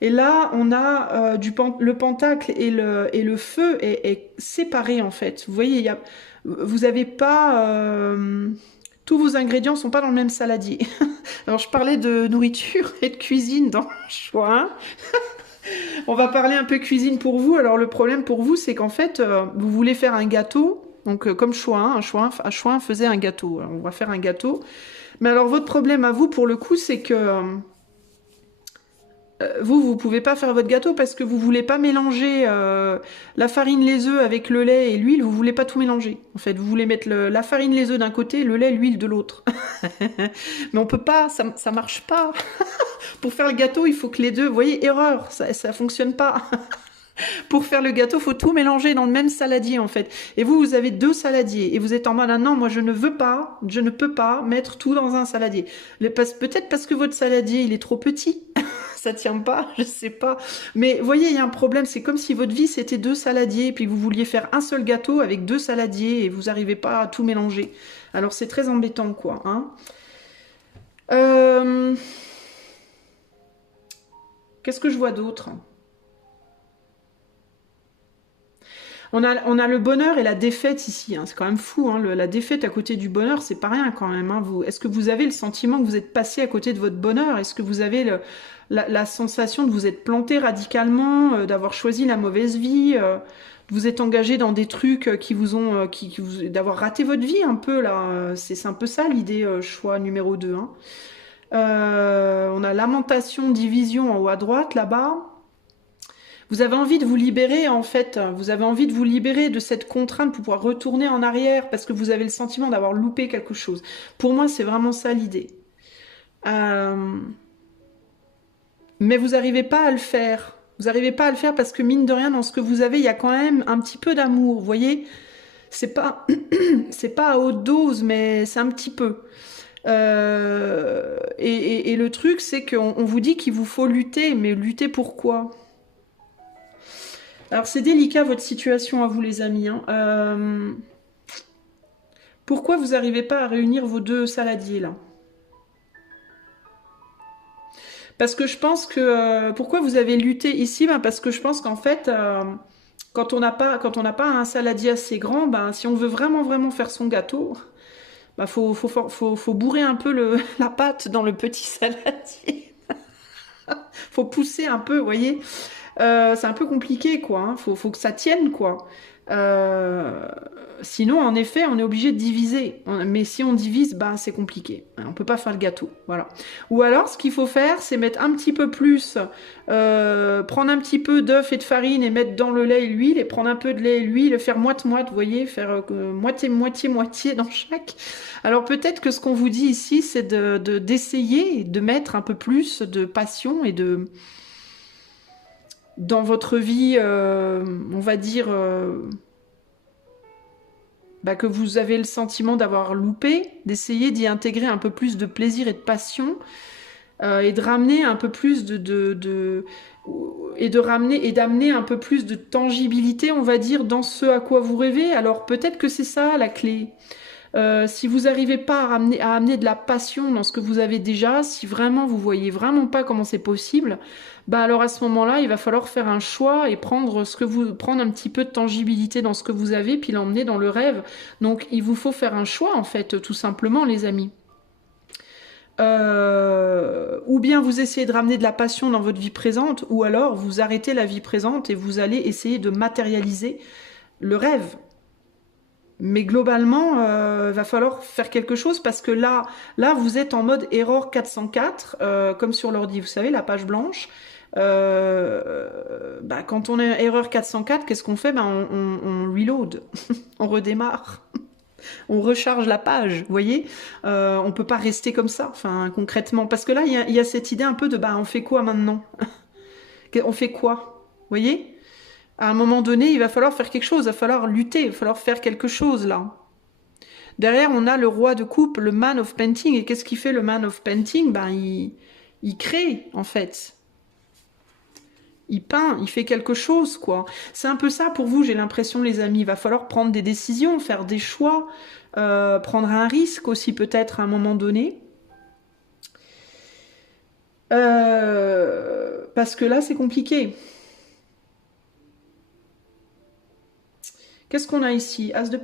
Et là, on a le pentacle et le feu est séparé en fait. Vous voyez, vous n'avez pas... tous vos ingrédients sont pas dans le même saladier. Alors, je parlais de nourriture et de cuisine dans le choix, hein. On va parler un peu cuisine pour vous. Alors, le problème pour vous, c'est qu'en fait, vous voulez faire un gâteau. Donc, comme Chouin, Chouin faisait un gâteau. Alors, on va faire un gâteau. Mais alors, votre problème à vous, pour le coup, c'est que vous pouvez pas faire votre gâteau parce que vous voulez pas mélanger la farine, les œufs avec le lait et l'huile. Vous voulez pas tout mélanger. En fait, vous voulez mettre la farine, les œufs d'un côté, le lait, l'huile de l'autre. Mais on peut pas, ça marche pas. Pour faire le gâteau, il faut que les deux, vous voyez, erreur, ça fonctionne pas. Pour faire le gâteau, faut tout mélanger dans le même saladier en fait. Et vous avez deux saladiers et vous êtes en mode ah non, moi je ne peux pas mettre tout dans un saladier. Peut-être parce que votre saladier il est trop petit. Ça tient pas, je sais pas. Mais vous voyez, il y a un problème, c'est comme si votre vie c'était deux saladiers et puis vous vouliez faire un seul gâteau avec deux saladiers et vous n'arrivez pas à tout mélanger. Alors c'est très embêtant quoi, hein. Euh, Qu'est-ce que je vois d'autre? On a le bonheur et la défaite ici, hein. C'est quand même fou, hein. La défaite à côté du bonheur, c'est pas rien quand même, hein. Est-ce que vous avez le sentiment que vous êtes passé à côté de votre bonheur? Est-ce que vous avez la sensation de vous être planté radicalement, d'avoir choisi la mauvaise vie, de vous être engagé dans des trucs qui vous ont, d'avoir raté votre vie un peu là? C'est un peu ça l'idée, choix numéro 2, hein. On a lamentation, division en haut à droite là-bas. Vous avez envie de vous libérer en fait, vous avez envie de vous libérer de cette contrainte pour pouvoir retourner en arrière parce que vous avez le sentiment d'avoir loupé quelque chose. Pour moi, c'est vraiment ça l'idée. Mais vous n'arrivez pas à le faire. Vous n'arrivez pas à le faire parce que mine de rien, dans ce que vous avez, il y a quand même un petit peu d'amour. Vous voyez, c'est pas, c'est pas à haute dose, mais c'est un petit peu. Et le truc, c'est qu'on vous dit qu'il vous faut lutter, mais lutter pour quoi? Alors c'est délicat votre situation à vous les amis, hein. Pourquoi vous n'arrivez pas à réunir vos deux saladiers là? Parce que je pense que... pourquoi vous avez lutté ici? Ben, parce que je pense qu'en fait, quand on n'a pas un saladier assez grand, ben, si on veut vraiment faire son gâteau, ben, faut bourrer un peu la pâte dans le petit saladier. Faut pousser un peu, vous voyez. C'est un peu compliqué, quoi, hein. Faut que ça tienne, quoi. Sinon, en effet, on est obligé de diviser. Mais si on divise, bah, c'est compliqué. On peut pas faire le gâteau, voilà. Ou alors, ce qu'il faut faire, c'est mettre un petit peu plus, prendre un petit peu d'œuf et de farine et mettre dans le lait et l'huile, et prendre un peu de lait et l'huile, faire moite-moite, vous voyez, faire moitié-moitié dans chaque. Alors peut-être que ce qu'on vous dit ici, c'est d'essayer de mettre un peu plus de passion et de... dans votre vie, on va dire, bah, que vous avez le sentiment d'avoir loupé, d'essayer d'y intégrer un peu plus de plaisir et de passion, et de ramener un peu plus et d'amener un peu plus de tangibilité, on va dire, dans ce à quoi vous rêvez. Alors peut-être que c'est ça la clé. Si vous n'arrivez pas à amener de la passion dans ce que vous avez déjà, si vraiment vous voyez vraiment pas comment c'est possible, bah alors à ce moment-là, il va falloir faire un choix et prendre un petit peu de tangibilité dans ce que vous avez, puis l'emmener dans le rêve. Donc il vous faut faire un choix en fait, tout simplement, les amis. Ou bien vous essayez de ramener de la passion dans votre vie présente, ou alors vous arrêtez la vie présente et vous allez essayer de matérialiser le rêve. Mais globalement, va falloir faire quelque chose parce que là, vous êtes en mode erreur 404, comme sur l'ordi, vous savez, la page blanche. Bah, quand on est erreur 404, qu'est-ce qu'on fait? Bah, on reload, on redémarre, on recharge la page, vous voyez. On peut pas rester comme ça, enfin concrètement, parce que là, il y a cette idée un peu de bah, on fait quoi maintenant? On fait quoi? Vous voyez? À un moment donné, il va falloir faire quelque chose, il va falloir lutter, il va falloir faire quelque chose là. Derrière, on a le roi de coupe, le man of painting. Et qu'est-ce qu'il fait le man of painting? Ben, il crée en fait. Il peint, il fait quelque chose, quoi. C'est un peu ça pour vous, j'ai l'impression, les amis. Il va falloir prendre des décisions, faire des choix, prendre un risque aussi peut-être à un moment donné. Parce que là, c'est compliqué. Qu'est-ce qu'on a ici? As de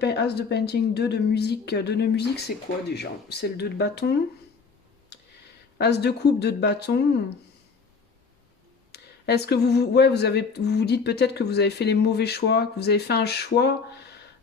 painting, 2 de musique. 2 de musique, c'est quoi déjà? C'est le 2 de bâton. As de coupe, 2 de bâton. Est-ce que vous vous dites peut-être que vous avez fait les mauvais choix, que vous avez fait un choix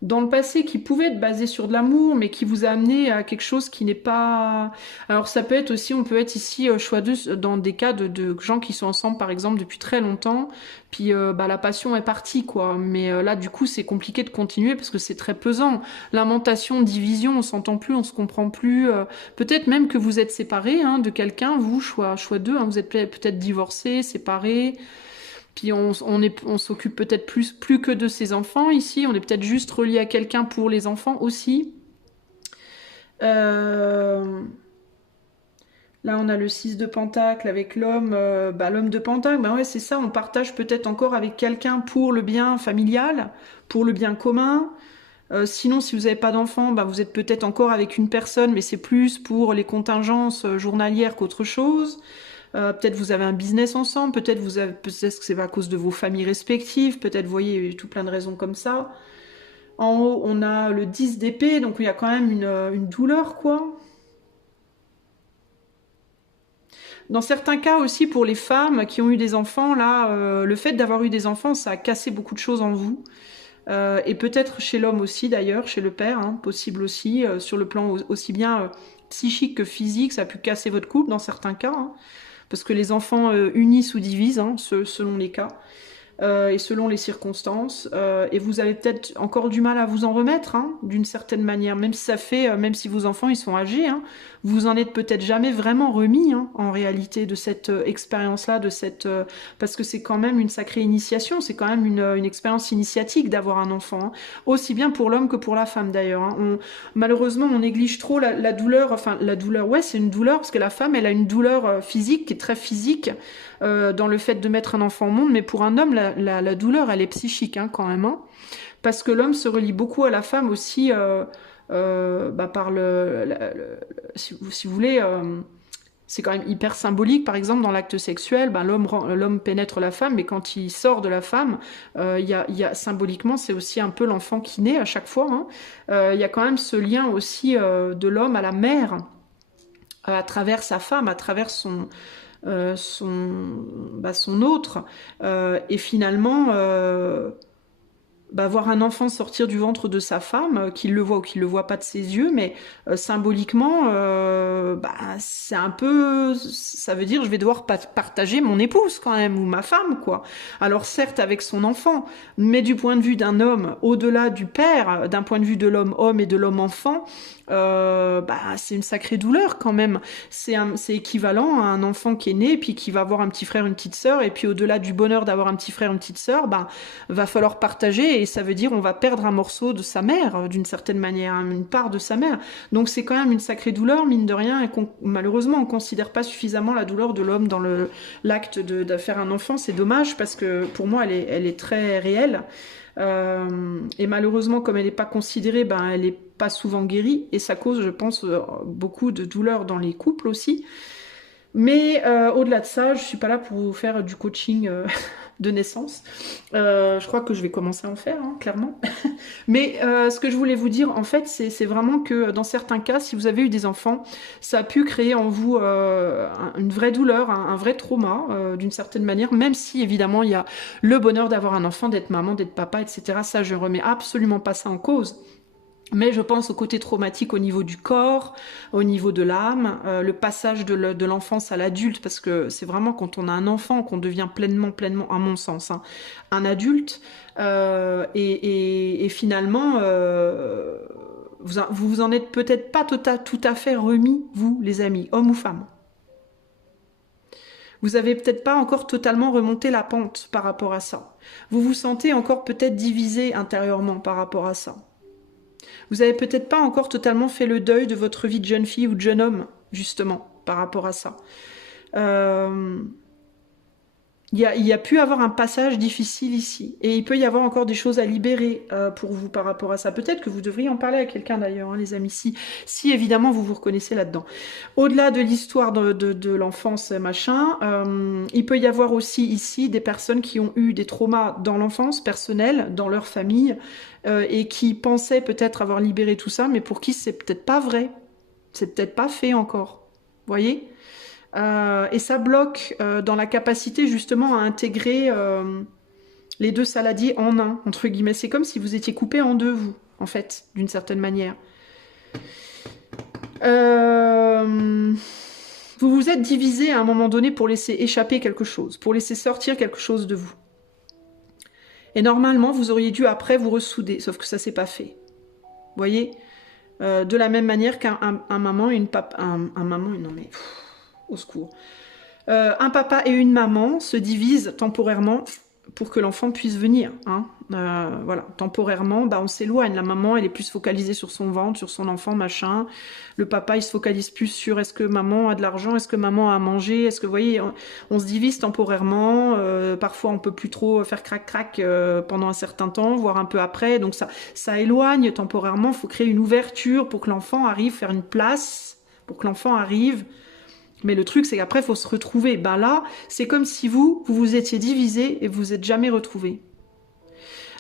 dans le passé qui pouvait être basé sur de l'amour, mais qui vous a amené à quelque chose qui n'est pas... Alors ça peut être aussi, on peut être ici choix dans des cas de gens qui sont ensemble, par exemple, depuis très longtemps, puis bah, la passion est partie, quoi. Mais là, du coup, c'est compliqué de continuer parce que c'est très pesant. Lamentation, division, on s'entend plus, on se comprend plus. Peut-être même que vous êtes séparés hein, de quelqu'un, vous, choix 2, hein, vous êtes peut-être divorcés, séparés. Puis on s'occupe peut-être plus que de ses enfants ici. On est peut-être juste relié à quelqu'un pour les enfants aussi. Là, on a le 6 de pentacle avec l'homme. L'homme de pentacle, bah ouais, c'est ça. On partage peut-être encore avec quelqu'un pour le bien familial, pour le bien commun. Sinon, si vous n'avez pas d'enfants, bah, vous êtes peut-être encore avec une personne, mais c'est plus pour les contingences journalières qu'autre chose. Peut-être vous avez un business ensemble, peut-être peut-être que c'est à cause de vos familles respectives, peut-être, vous voyez, il y a tout plein de raisons comme ça. En haut, on a le 10 d'épée, donc il y a quand même une douleur, quoi. Dans certains cas aussi, pour les femmes qui ont eu des enfants, là, le fait d'avoir eu des enfants, ça a cassé beaucoup de choses en vous. Et peut-être chez l'homme aussi, d'ailleurs, chez le père, hein, possible aussi, sur le plan aussi bien psychique que physique, ça a pu casser votre couple dans certains cas, hein, parce que les enfants unissent ou divisent, hein, selon les cas. Et selon les circonstances. Et vous avez peut-être encore du mal à vous en remettre, hein, d'une certaine manière, même si ça fait, même si vos enfants ils sont âgés, hein, vous en êtes peut-être jamais vraiment remis, hein, en réalité, de cette expérience-là, parce que c'est quand même une sacrée initiation, c'est quand même une expérience initiatique d'avoir un enfant, hein, aussi bien pour l'homme que pour la femme d'ailleurs. Hein. Malheureusement, on néglige trop la douleur, enfin la douleur, ouais, c'est une douleur parce que la femme, elle a une douleur physique qui est très physique. Dans le fait de mettre un enfant au monde, mais pour un homme, la douleur, elle est psychique, hein, quand même, hein, parce que l'homme se relie beaucoup à la femme aussi par si vous voulez, c'est quand même hyper symbolique. Par exemple, dans l'acte sexuel, l'homme pénètre la femme, mais quand il sort de la femme, symboliquement, c'est aussi un peu l'enfant qui naît à chaque fois. Hein. Il y a quand même ce lien aussi de l'homme à la mère, à travers sa femme, à travers son autre, et finalement voir un enfant sortir du ventre de sa femme, qu'il le voit ou qu'il le voit pas de ses yeux, mais symboliquement, c'est un peu, ça veut dire je vais devoir partager mon épouse quand même, ou ma femme, quoi. Alors certes avec son enfant, mais du point de vue d'un homme, au-delà du père, d'un point de vue de l'homme homme et de l'homme enfant, c'est une sacrée douleur quand même. C'est équivalent à un enfant qui est né, puis qui va avoir un petit frère, une petite sœur, et puis au-delà du bonheur d'avoir un petit frère, une petite sœur, va falloir partager, et ça veut dire on va perdre un morceau de sa mère, d'une certaine manière, hein, une part de sa mère. Donc c'est quand même une sacrée douleur, mine de rien, et malheureusement on considère pas suffisamment la douleur de l'homme dans l'acte de faire un enfant. C'est dommage, parce que pour moi elle est très réelle. Et malheureusement, comme elle n'est pas considérée, elle n'est pas souvent guérie, et ça cause, je pense, beaucoup de douleurs dans les couples aussi. Mais au-delà de ça, je suis pas là pour vous faire du coaching de naissance. Je crois que je vais commencer à en faire, hein, clairement. Mais ce que je voulais vous dire, en fait, c'est vraiment que dans certains cas, si vous avez eu des enfants, ça a pu créer en vous une vraie douleur, un vrai trauma, d'une certaine manière, même si évidemment il y a le bonheur d'avoir un enfant, d'être maman, d'être papa, etc. Ça, je remets absolument pas ça en cause. Mais je pense au côté traumatique au niveau du corps, au niveau de l'âme, le passage de l'enfance à l'adulte, parce que c'est vraiment quand on a un enfant qu'on devient pleinement, à mon sens, hein, un adulte. Et finalement, vous vous en êtes peut-être pas tout à fait remis, vous, les amis, hommes ou femmes. Vous avez peut-être pas encore totalement remonté la pente par rapport à ça. Vous vous sentez encore peut-être divisé intérieurement par rapport à ça. Vous avez peut-être pas encore totalement fait le deuil de votre vie de jeune fille ou de jeune homme, justement, par rapport à ça. Il y a pu avoir un passage difficile ici. Et il peut y avoir encore des choses à libérer pour vous par rapport à ça. Peut-être que vous devriez en parler à quelqu'un d'ailleurs, hein, les amis, si évidemment vous vous reconnaissez là-dedans. Au-delà de l'histoire de l'enfance, machin, il peut y avoir aussi ici des personnes qui ont eu des traumas dans l'enfance personnelle, dans leur famille, et qui pensaient peut-être avoir libéré tout ça, mais pour qui c'est peut-être pas vrai. C'est peut-être pas fait encore. Vous voyez ? Et ça bloque dans la capacité justement à intégrer les deux saladiers en un, entre guillemets. C'est comme si vous étiez coupé en deux, vous, en fait, d'une certaine manière. Vous vous êtes divisé à un moment donné pour laisser échapper quelque chose, pour laisser sortir quelque chose de vous. Et normalement, vous auriez dû après vous ressouder, sauf que ça s'est pas fait. Vous voyez, de la même manière qu'un maman et une papa... Un maman, non mais... au secours. Un papa et une maman se divisent temporairement pour que l'enfant puisse venir. Hein. Voilà, temporairement, on s'éloigne. La maman, elle est plus focalisée sur son ventre, sur son enfant, machin. Le papa, il se focalise plus sur est-ce que maman a de l'argent, est-ce que maman a à manger, est-ce que, vous voyez, on se divise temporairement. Parfois, on peut plus trop faire crac-crac pendant un certain temps, voire un peu après. Donc, ça éloigne temporairement. Il faut créer une ouverture pour que l'enfant arrive, faire une place, pour que l'enfant arrive Mais le truc, c'est qu'après, il faut se retrouver. Ben là, c'est comme si vous vous étiez divisés et vous vous êtes jamais retrouvés.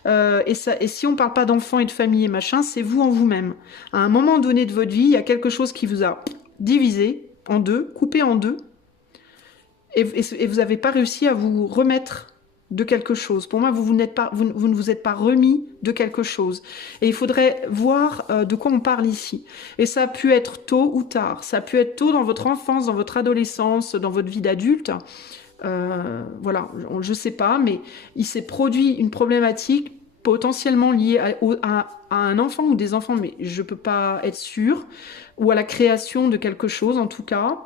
Et si on parle pas d'enfants et de famille et machin, c'est vous en vous-même. À un moment donné de votre vie, il y a quelque chose qui vous a divisé en deux, coupé en deux, et vous n'avez pas réussi à vous remettre de quelque chose. Pour moi, vous ne vous êtes pas remis de quelque chose. Et il faudrait voir de quoi on parle ici. Et ça a pu être tôt ou tard. Ça a pu être tôt dans votre enfance, dans votre adolescence, dans votre vie d'adulte. Voilà, je sais pas, mais il s'est produit une problématique potentiellement liée à un enfant ou des enfants, mais je peux pas être sûre, ou à la création de quelque chose en tout cas.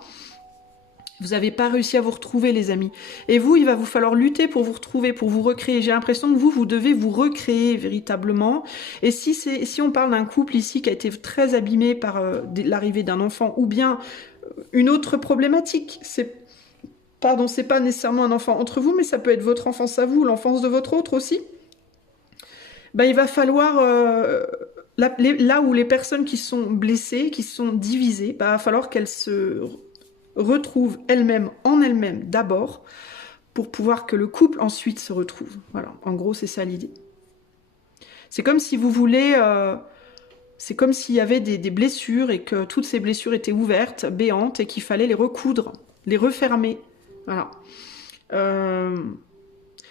Vous n'avez pas réussi à vous retrouver, les amis. Et vous, il va vous falloir lutter pour vous retrouver, pour vous recréer. J'ai l'impression que vous devez vous recréer véritablement. Et si on parle d'un couple ici qui a été très abîmé par l'arrivée d'un enfant, ou bien une autre problématique, c'est pas nécessairement un enfant entre vous, mais ça peut être votre enfance à vous, l'enfance de votre autre aussi. Ben, il va falloir, là où les personnes qui sont blessées, qui sont divisées, ben, il va falloir qu'elles se retrouvent elles-mêmes en elles-mêmes d'abord, pour pouvoir que le couple ensuite se retrouve. Voilà, en gros, c'est ça l'idée. C'est comme si vous voulez... c'est comme s'il y avait des blessures et que toutes ces blessures étaient ouvertes, béantes, et qu'il fallait les recoudre, les refermer. Voilà.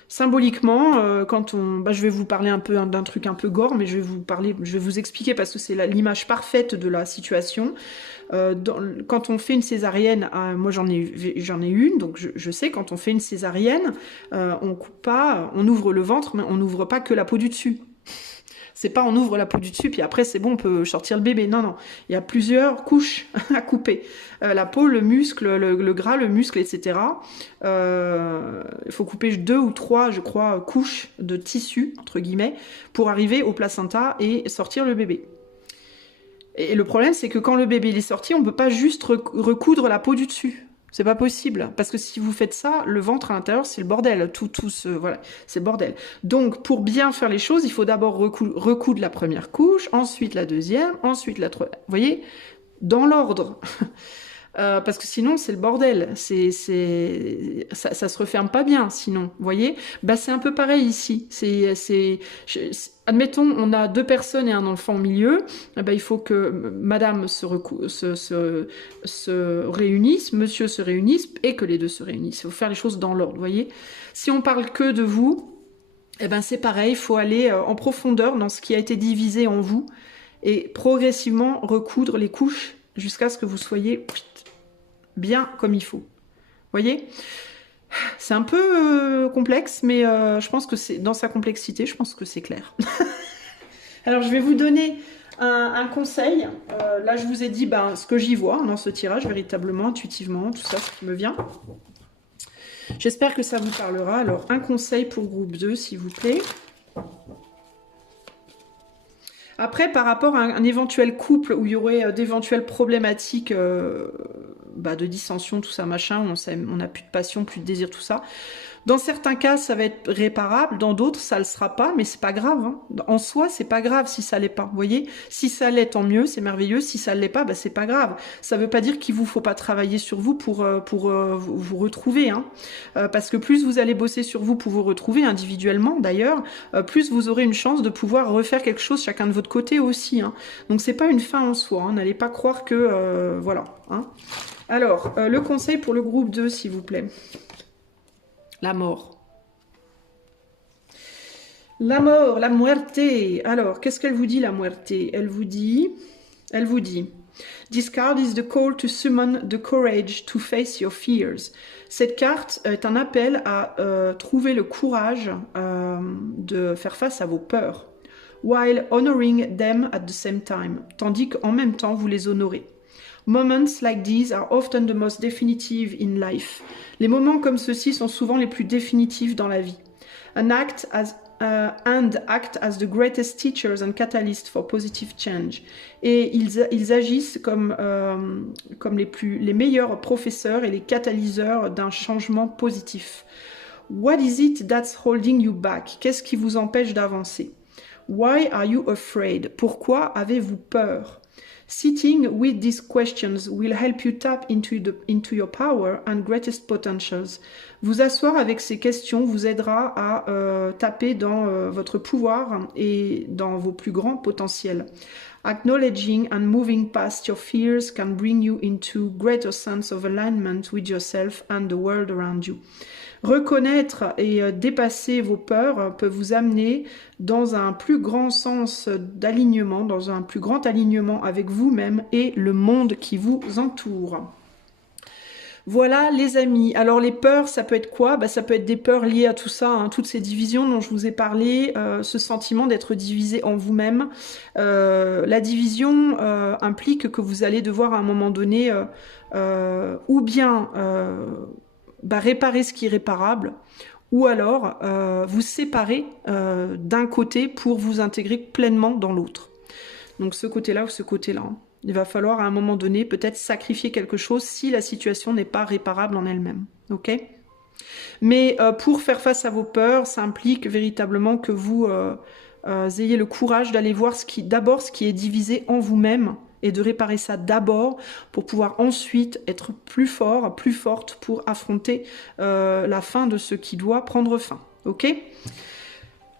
Symboliquement, quand on... je vais vous parler un peu d'un truc un peu gore, mais je vais vous expliquer parce que c'est l'image parfaite de la situation. Quand on fait une césarienne, moi j'en ai une, donc je sais, quand on fait une césarienne, on coupe pas, on ouvre le ventre, mais on n'ouvre pas que la peau du dessus. C'est pas on ouvre la peau du dessus, puis après c'est bon, on peut sortir le bébé. Non, non, il y a plusieurs couches à couper. La peau, le muscle, le gras, le muscle, etc. Il faut couper 2 ou 3, je crois, couches de tissu, entre guillemets, pour arriver au placenta et sortir le bébé. Et le problème, c'est que quand le bébé est sorti, on ne peut pas juste recoudre la peau du dessus. C'est pas possible, parce que si vous faites ça, le ventre à l'intérieur, c'est le bordel. Voilà, c'est le bordel. Donc, pour bien faire les choses, il faut d'abord recoudre la première couche, ensuite la deuxième, ensuite la troisième. Vous voyez, dans l'ordre. Parce que sinon, c'est le bordel. Ça se referme pas bien, sinon. Vous voyez, c'est un peu pareil ici. Admettons, on a 2 personnes et un enfant au milieu. Il faut que madame se réunisse, monsieur se réunisse, et que les deux se réunissent. Il faut faire les choses dans l'ordre, vous voyez. Si on parle que de vous, c'est pareil, il faut aller en profondeur dans ce qui a été divisé en vous, et progressivement recoudre les couches jusqu'à ce que vous soyez bien comme il faut. Vous voyez ? C'est un peu complexe, mais je pense que c'est dans sa complexité, je pense que c'est clair. Alors, je vais vous donner un conseil. Là, je vous ai dit ce que j'y vois dans ce tirage, véritablement, intuitivement, tout ça, ce qui me vient. J'espère que ça vous parlera. Alors, un conseil pour groupe 2, s'il vous plaît. Après, par rapport à un éventuel couple où il y aurait d'éventuelles problématiques de dissension, tout ça, machin, on n'a plus de passion, plus de désir, tout ça. Dans certains cas, ça va être réparable, dans d'autres, ça ne le sera pas, mais c'est pas grave. Hein. En soi, c'est pas grave si ça l'est pas. Vous voyez, si ça l'est, tant mieux, c'est merveilleux. Si ça l'est pas, c'est pas grave. Ça veut pas dire qu'il vous faut pas travailler sur vous pour vous retrouver. Hein. Parce que plus vous allez bosser sur vous pour vous retrouver individuellement, d'ailleurs, plus vous aurez une chance de pouvoir refaire quelque chose chacun de votre côté aussi. Hein. Donc c'est pas une fin en soi. Hein. N'allez pas croire que voilà. Hein. Alors, le conseil pour le groupe 2, s'il vous plaît. La mort. La mort, la muerte. Alors, qu'est-ce qu'elle vous dit, la muerte? Elle vous dit, This card is the call to summon the courage to face your fears. Cette carte est un appel à trouver le courage de faire face à vos peurs. While honoring them at the same time. Tandis qu'en même temps, vous les honorez. Moments like these are often the most definitive in life. Les moments comme ceux-ci sont souvent les plus définitifs dans la vie. And act as the greatest teachers and catalysts for positive change. Et ils agissent comme les meilleurs professeurs et les catalyseurs d'un changement positif. What is it that's holding you back? Qu'est-ce qui vous empêche d'avancer? Why are you afraid? Pourquoi avez-vous peur? Sitting with these questions will help you tap into your power and greatest potentials. Vous asseoir avec ces questions vous aidera à taper dans votre pouvoir et dans vos plus grands potentiels. Acknowledging and moving past your fears can bring you into greater sense of alignment with yourself and the world around you. Reconnaître et dépasser vos peurs peut vous amener dans un plus grand sens d'alignement, dans un plus grand alignement avec vous-même et le monde qui vous entoure. Voilà les amis, alors les peurs ça peut être quoi? Ça peut être des peurs liées à tout ça, hein, toutes ces divisions dont je vous ai parlé, ce sentiment d'être divisé en vous-même. La division implique que vous allez devoir à un moment donné ou bien réparer ce qui est réparable, ou alors vous séparer d'un côté pour vous intégrer pleinement dans l'autre. Donc ce côté-là ou ce côté-là. Hein. Il va falloir à un moment donné peut-être sacrifier quelque chose si la situation n'est pas réparable en elle-même. Ok? Mais pour faire face à vos peurs, ça implique véritablement que vous ayez le courage d'aller voir d'abord ce qui est divisé en vous-même et de réparer ça d'abord pour pouvoir ensuite être plus fort, plus forte pour affronter la fin de ce qui doit prendre fin. Ok?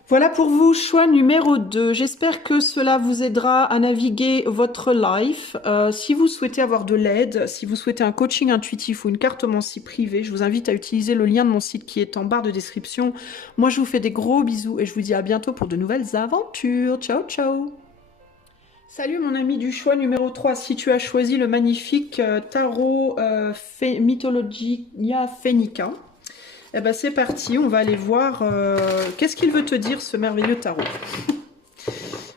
Voilà pour vous, choix numéro 2. J'espère que cela vous aidera à naviguer votre life. Si vous souhaitez avoir de l'aide, si vous souhaitez un coaching intuitif ou une cartomancie privée, je vous invite à utiliser le lien de mon site qui est en barre de description. Moi, je vous fais des gros bisous et je vous dis à bientôt pour de nouvelles aventures. Ciao, ciao! Salut mon ami du choix numéro 3. Si tu as choisi le magnifique tarot Mythologia Phoenica, eh ben c'est parti, on va aller voir qu'est-ce qu'il veut te dire ce merveilleux tarot.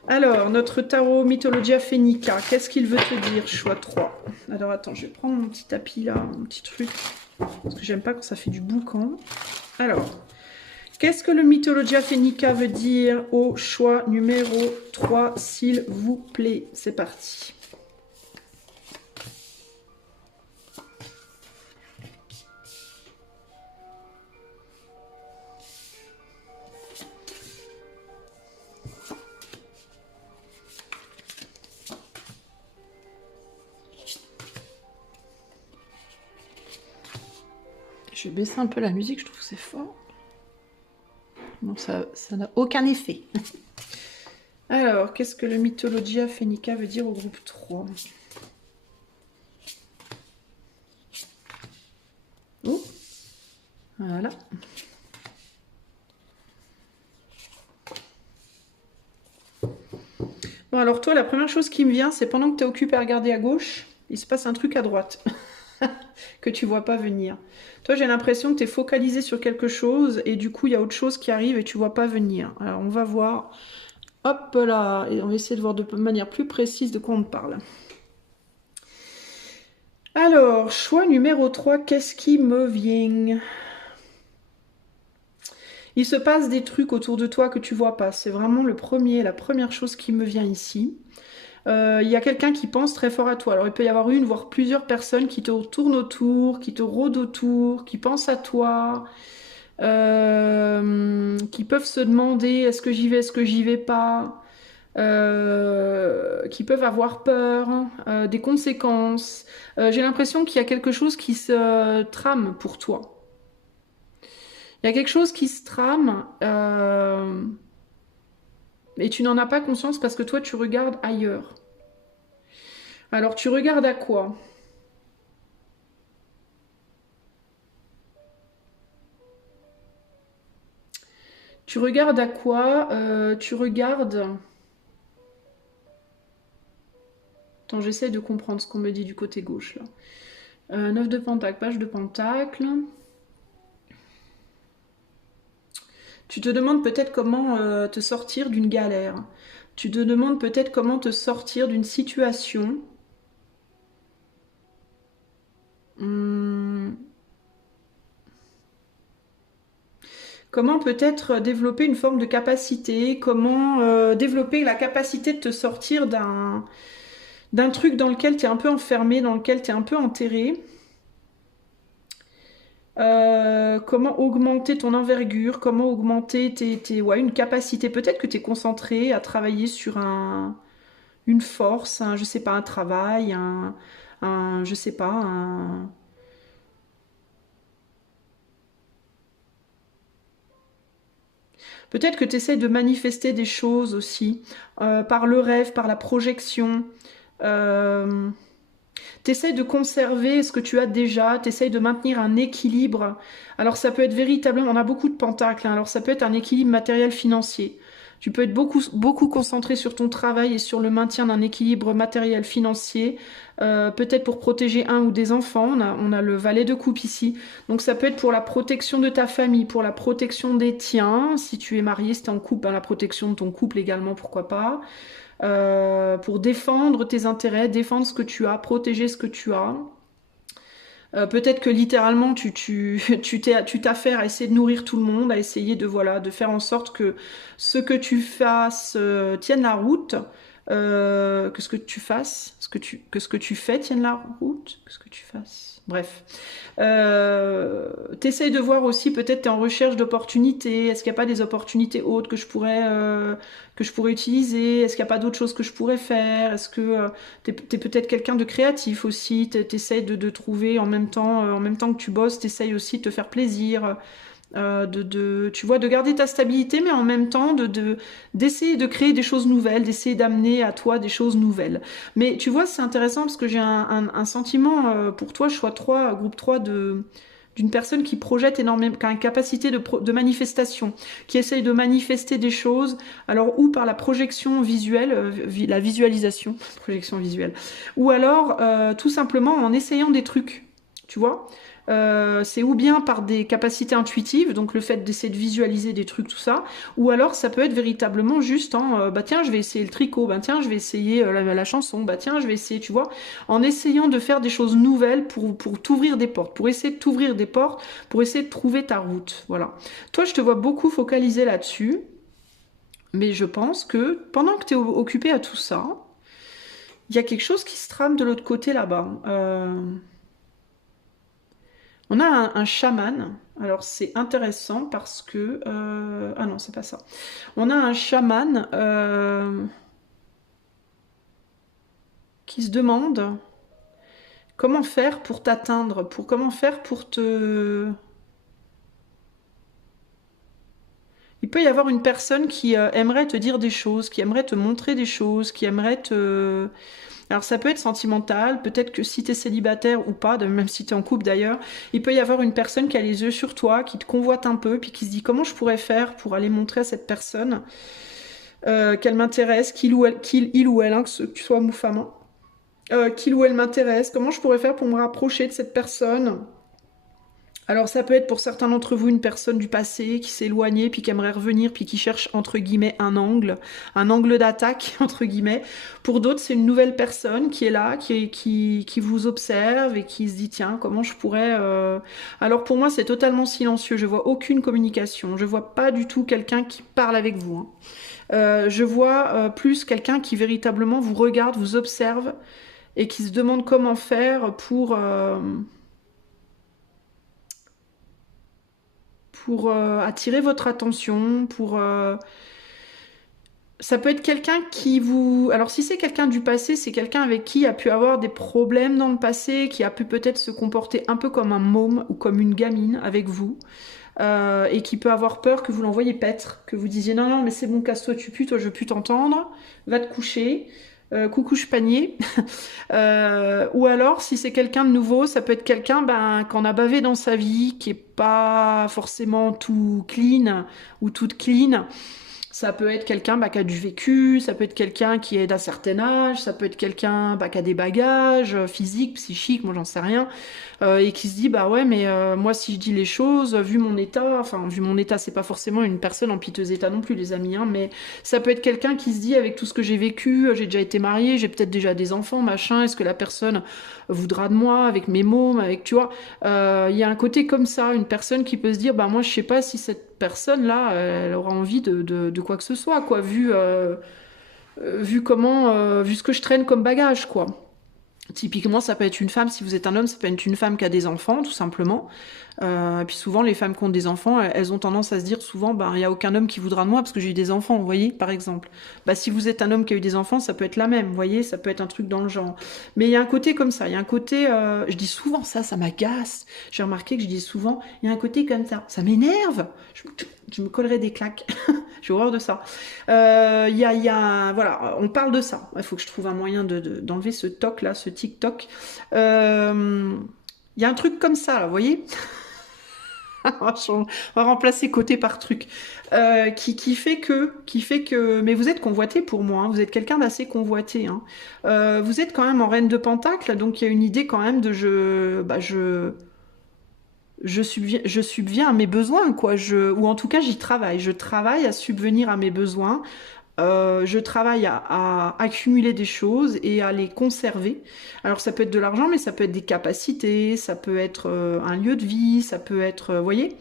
Alors, notre tarot Mythologia Phoenica, qu'est-ce qu'il veut te dire, choix 3. Alors attends, je vais prendre mon petit tapis là, mon petit truc, parce que j'aime pas quand ça fait du boucan. Alors, qu'est-ce que le Mythologia Phoenica veut dire au choix numéro 3, s'il vous plaît. C'est parti. Je vais baisser un peu la musique, je trouve que c'est fort. Non, ça n'a aucun effet. Alors, qu'est-ce que le Mythologia Phoenica veut dire au groupe 3? Oh, voilà. Bon, alors toi, la première chose qui me vient, c'est pendant que tu es occupé à regarder à gauche, il se passe un truc à droite que tu vois pas venir. Toi, j'ai l'impression que tu es focalisé sur quelque chose et du coup, il y a autre chose qui arrive et tu vois pas venir. Alors, on va voir. Hop là, et on va essayer de voir de manière plus précise de quoi on parle. Alors, choix numéro 3, qu'est-ce qui me vient? Il se passe des trucs autour de toi que tu vois pas. C'est vraiment la première chose qui me vient ici. Il y a quelqu'un qui pense très fort à toi. Alors il peut y avoir une, voire plusieurs personnes qui te tournent autour, qui te rôdent autour, qui pensent à toi, qui peuvent se demander est-ce que j'y vais, est-ce que j'y vais pas, qui peuvent avoir peur des conséquences. J'ai l'impression qu'il y a quelque chose qui se trame pour toi. Il y a quelque chose qui se trame et tu n'en as pas conscience parce que toi, tu regardes ailleurs. Alors, tu regardes à quoi? Tu regardes à quoi? Tu regardes... Attends, j'essaie de comprendre ce qu'on me dit du côté gauche, là. 9 de pentacle, page de pentacle. Tu te demandes peut-être comment te sortir d'une galère. Tu te demandes peut-être comment te sortir d'une situation. Comment peut-être développer une forme de capacité. Comment développer la capacité de te sortir d'un truc dans lequel tu es un peu enfermé, dans lequel tu es un peu enterré. Comment augmenter ton envergure, comment augmenter une capacité. Peut-être que tu es concentré à travailler sur une force, je sais pas, un travail, je sais pas, peut-être que tu essaies de manifester des choses aussi, par le rêve, par la projection. Euh, T'essayes de conserver ce que tu as déjà, t'essayes de maintenir un équilibre. Alors ça peut être véritablement, on a beaucoup de pentacles, hein, alors ça peut être un équilibre matériel financier. Tu peux être beaucoup concentré sur ton travail et sur le maintien d'un équilibre matériel financier, peut-être pour protéger un ou des enfants. On a le valet de coupe ici. Donc ça peut être pour la protection de ta famille, pour la protection des tiens. Si tu es marié, si tu es en couple, ben, la protection de ton couple également, pourquoi pas. Pour défendre tes intérêts, défendre ce que tu as, protéger ce que tu as. Peut-être que littéralement tu t'affaires à essayer de nourrir tout le monde, à essayer de voilà de faire en sorte que ce que tu fasses tienne la route, que ce que tu fasses, que ce que tu fais tienne la route, que ce que tu fasses. Bref, t'essayes de voir aussi, peut-être tu es en recherche d'opportunités. Est-ce qu'il n'y a pas des opportunités autres que je pourrais utiliser? Est-ce qu'il n'y a pas d'autres choses que je pourrais faire? Est-ce que t'es peut-être quelqu'un de créatif aussi, t'essayes de trouver en même temps que tu bosses, t'essayes aussi de te faire plaisir, tu vois, de garder ta stabilité, mais en même temps d'essayer de créer des choses nouvelles, d'essayer d'amener à toi des choses nouvelles. Mais tu vois, c'est intéressant parce que j'ai un sentiment pour toi, je vois groupe 3 d'une personne qui projette énormément, qui a une capacité de manifestation, qui essaye de manifester des choses, alors ou par la projection visuelle, la visualisation, projection visuelle, ou alors tout simplement en essayant des trucs, tu vois. C'est ou bien par des capacités intuitives, donc le fait d'essayer de visualiser des trucs, tout ça, ou alors ça peut être véritablement juste en bah tiens, je vais essayer le tricot, bah tiens, je vais essayer la chanson, bah tiens, je vais essayer, tu vois, en essayant de faire des choses nouvelles pour t'ouvrir des portes, pour essayer de t'ouvrir des portes, pour essayer de trouver ta route. Voilà. Toi, je te vois beaucoup focalisé là-dessus, mais je pense que pendant que tu es occupé à tout ça, il y a quelque chose qui se trame de l'autre côté là-bas. On a un chaman. Alors c'est intéressant parce que... ah non, c'est pas ça. On a un chaman qui se demande comment faire pour t'atteindre, comment faire pour te... Il peut y avoir une personne qui aimerait te dire des choses, qui aimerait te montrer des choses, qui aimerait te... Alors ça peut être sentimental, peut-être que si tu es célibataire ou pas, même si tu es en couple d'ailleurs, il peut y avoir une personne qui a les yeux sur toi, qui te convoite un peu, puis qui se dit comment je pourrais faire pour aller montrer à cette personne qu'elle m'intéresse, il ou elle, hein, que tu sois homme ou femme, hein, qu'il ou elle m'intéresse, comment je pourrais faire pour me rapprocher de cette personne. Alors ça peut être pour certains d'entre vous une personne du passé qui s'est éloignée puis qui aimerait revenir puis qui cherche entre guillemets un angle d'attaque entre guillemets. Pour d'autres c'est une nouvelle personne qui est là, qui vous observe et qui se dit tiens comment je pourrais... Alors pour moi c'est totalement silencieux, je vois aucune communication, je vois pas du tout quelqu'un qui parle avec vous. Hein. Je vois plus quelqu'un qui véritablement vous regarde, vous observe et qui se demande comment faire pour attirer votre attention, ça peut être quelqu'un qui vous... Alors si c'est quelqu'un du passé, c'est quelqu'un avec qui a pu avoir des problèmes dans le passé, qui a pu peut-être se comporter un peu comme un môme ou comme une gamine avec vous, et qui peut avoir peur que vous l'envoyiez paître, que vous disiez non, non, mais c'est bon, casse-toi, tu pues, toi je veux plus t'entendre, va te coucher. Coucouche panier. Ou alors, si c'est quelqu'un de nouveau, ça peut être quelqu'un qu'on a bavé dans sa vie, qui est pas forcément tout clean ou toute clean. Ça peut être quelqu'un qui a du vécu, ça peut être quelqu'un qui est d'un certain âge, ça peut être quelqu'un qui a des bagages physiques, psychiques, moi j'en sais rien, et qui se dit bah ouais mais moi si je dis les choses, vu mon état c'est pas forcément une personne en piteux état non plus les amis, hein, mais ça peut être quelqu'un qui se dit avec tout ce que j'ai vécu, j'ai déjà été mariée, j'ai peut-être déjà des enfants, machin, est-ce que la personne voudra de moi, avec mes mômes, avec tu vois, il y a un côté comme ça, une personne qui peut se dire bah moi je sais pas si cette personne-là, elle aura envie de quoi que ce soit, quoi, vu comment, vu ce que je traîne comme bagage, quoi. Typiquement, ça peut être une femme, si vous êtes un homme, ça peut être une femme qui a des enfants, tout simplement. Et puis souvent, les femmes qui ont des enfants, elles ont tendance à se dire souvent, il n'y a aucun homme qui voudra de moi parce que j'ai eu des enfants, vous voyez, par exemple. Si vous êtes un homme qui a eu des enfants, ça peut être la même, vous voyez, ça peut être un truc dans le genre. Mais il y a un côté comme ça, il y a un côté, je dis souvent ça, ça m'agace. J'ai remarqué que je dis souvent, il y a un côté comme ça m'énerve. Je me collerai des claques. J'ai horreur de ça. Voilà, on parle de ça. Il faut que je trouve un moyen d'enlever ce toc là, ce tic-toc. Il y a un truc comme ça, là, vous voyez. On va remplacer côté par truc. Qui fait que... Mais vous êtes convoité pour moi, hein. Vous êtes quelqu'un d'assez convoité, hein. Vous êtes quand même en reine de Pentacle, donc il y a une idée quand même de je subviens à mes besoins, quoi. Ou en tout cas, j'y travaille. Je travaille à subvenir à mes besoins. Je travaille à accumuler des choses et à les conserver. Alors ça peut être de l'argent, mais ça peut être des capacités, ça peut être un lieu de vie, ça peut être, vous voyez,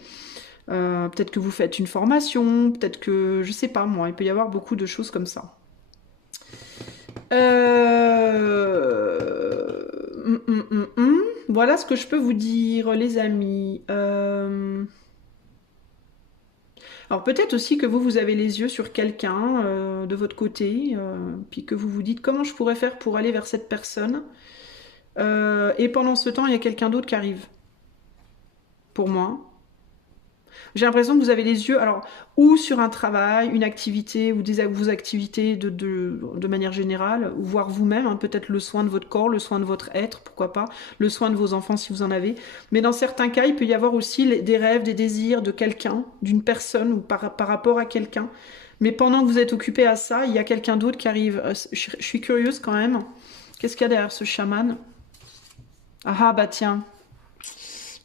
peut-être que vous faites une formation, peut-être que, je sais pas moi, il peut y avoir beaucoup de choses comme ça. Voilà ce que je peux vous dire, les amis. Alors peut-être aussi que vous avez les yeux sur quelqu'un de votre côté, puis que vous vous dites comment je pourrais faire pour aller vers cette personne. Et pendant ce temps, il y a quelqu'un d'autre qui arrive. Pour moi. J'ai l'impression que vous avez les yeux, alors, ou sur un travail, une activité, ou vos activités de manière générale, ou voire vous-même, hein, peut-être le soin de votre corps, le soin de votre être, pourquoi pas, le soin de vos enfants si vous en avez. Mais dans certains cas, il peut y avoir aussi des rêves, des désirs de quelqu'un, d'une personne, ou par rapport à quelqu'un. Mais pendant que vous êtes occupé à ça, il y a quelqu'un d'autre qui arrive. Je suis curieuse quand même. Qu'est-ce qu'il y a derrière ce chaman? Ah bah tiens.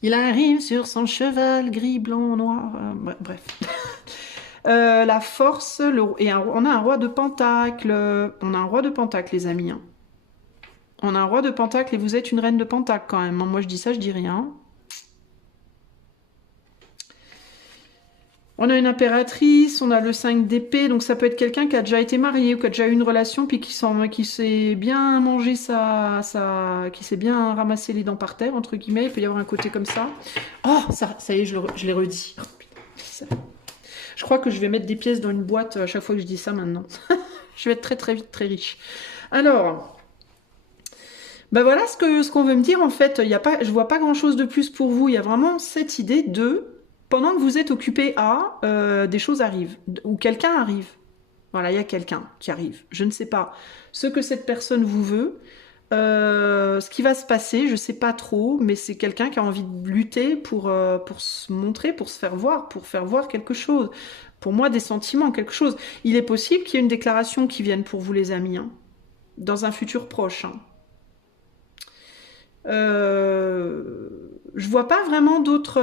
Il arrive sur son cheval gris, blanc, noir. Bref. La force, on a un roi de pentacle. On a un roi de pentacle, les amis, hein. On a un roi de pentacle et vous êtes une reine de pentacle quand même. Moi, je dis ça, je dis rien. On a une impératrice, on a le 5 d'épée, donc ça peut être quelqu'un qui a déjà été marié ou qui a déjà eu une relation, puis qui s'est bien mangé qui s'est bien ramassé les dents par terre, entre guillemets. Il peut y avoir un côté comme ça. Oh, ça y est, je l'ai redit. Oh, putain, je crois que je vais mettre des pièces dans une boîte à chaque fois que je dis ça maintenant. Je vais être très très vite très riche. Alors, voilà ce qu'on veut me dire en fait. Je vois pas grand chose de plus pour vous. Il y a vraiment cette idée de... Pendant que vous êtes occupé à, des choses arrivent, ou quelqu'un arrive. Voilà, il y a quelqu'un qui arrive. Je ne sais pas ce que cette personne vous veut, ce qui va se passer, je ne sais pas trop, mais c'est quelqu'un qui a envie de lutter pour se montrer, pour se faire voir quelque chose. Pour moi, des sentiments, quelque chose. Il est possible qu'il y ait une déclaration qui vienne pour vous, les amis, hein, dans un futur proche, hein. Je vois pas vraiment d'autres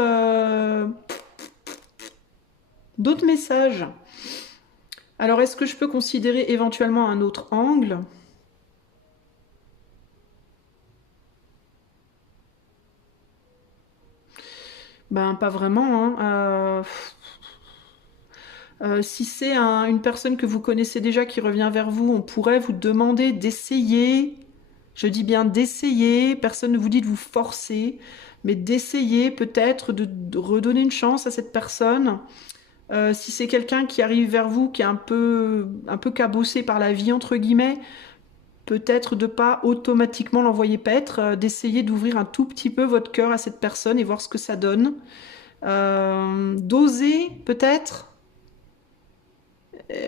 messages. Alors, est-ce que je peux considérer éventuellement un autre angle? Pas vraiment, hein. Si c'est une personne que vous connaissez déjà qui revient vers vous, on pourrait vous demander d'essayer. Je dis bien d'essayer, personne ne vous dit de vous forcer, mais d'essayer peut-être de redonner une chance à cette personne. Si c'est quelqu'un qui arrive vers vous, qui est un peu cabossé par la vie, entre guillemets, peut-être de pas automatiquement l'envoyer paître, d'essayer d'ouvrir un tout petit peu votre cœur à cette personne et voir ce que ça donne. D'oser, peut-être.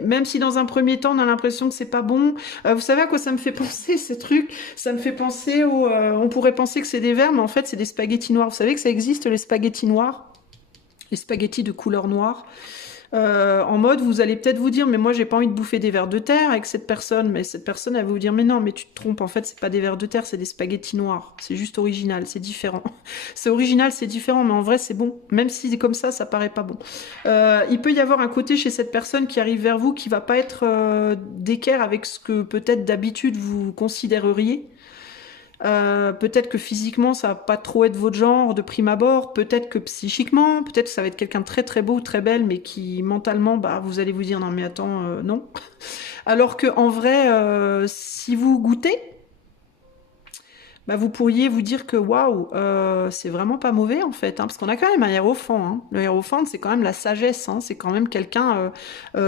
Même si dans un premier temps on a l'impression que c'est pas bon. Vous savez à quoi ça me fait penser ces trucs? Ça me fait penser on pourrait penser que c'est des vers, mais en fait c'est des spaghettis noirs. Vous savez que ça existe, les spaghettis noirs? Les spaghettis de couleur noire. En mode, vous allez peut-être vous dire, mais moi j'ai pas envie de bouffer des vers de terre avec cette personne, mais cette personne elle va vous dire, mais non, mais tu te trompes, en fait c'est pas des vers de terre, c'est des spaghettis noirs, c'est juste original, c'est différent. C'est original, c'est différent, mais en vrai c'est bon, même si c'est comme ça paraît pas bon. Il peut y avoir un côté chez cette personne qui arrive vers vous qui va pas être d'équerre avec ce que peut-être d'habitude vous considéreriez. Peut-être que physiquement ça va pas trop être votre genre de prime abord, peut-être que psychiquement, peut-être que ça va être quelqu'un de très très beau, très belle, mais qui mentalement, vous allez vous dire non mais attends, non. Alors que en vrai, si vous goûtez, bah, vous pourriez vous dire que waouh, c'est vraiment pas mauvais en fait, hein, parce qu'on a quand même un hiérophant. Hein. Le hiérophant, c'est quand même la sagesse, hein, c'est quand même quelqu'un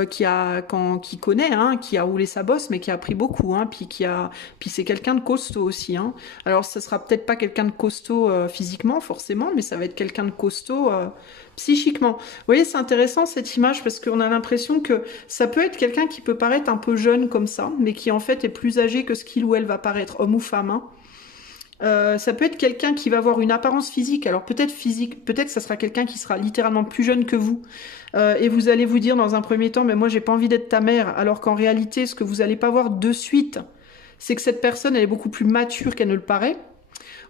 qui connaît, hein, qui a roulé sa bosse, mais qui a appris beaucoup, hein, puis c'est quelqu'un de costaud aussi. Hein. Alors, ce sera peut-être pas quelqu'un de costaud physiquement forcément, mais ça va être quelqu'un de costaud psychiquement. Vous voyez, c'est intéressant cette image parce qu'on a l'impression que ça peut être quelqu'un qui peut paraître un peu jeune comme ça, mais qui en fait est plus âgé que ce qu'il ou elle va paraître, homme ou femme. Hein. Ça peut être quelqu'un qui va avoir une apparence physique, alors peut-être physique, peut-être que ça sera quelqu'un qui sera littéralement plus jeune que vous, et vous allez vous dire dans un premier temps, mais moi j'ai pas envie d'être ta mère, alors qu'en réalité, ce que vous allez pas voir de suite, c'est que cette personne, elle est beaucoup plus mature qu'elle ne le paraît,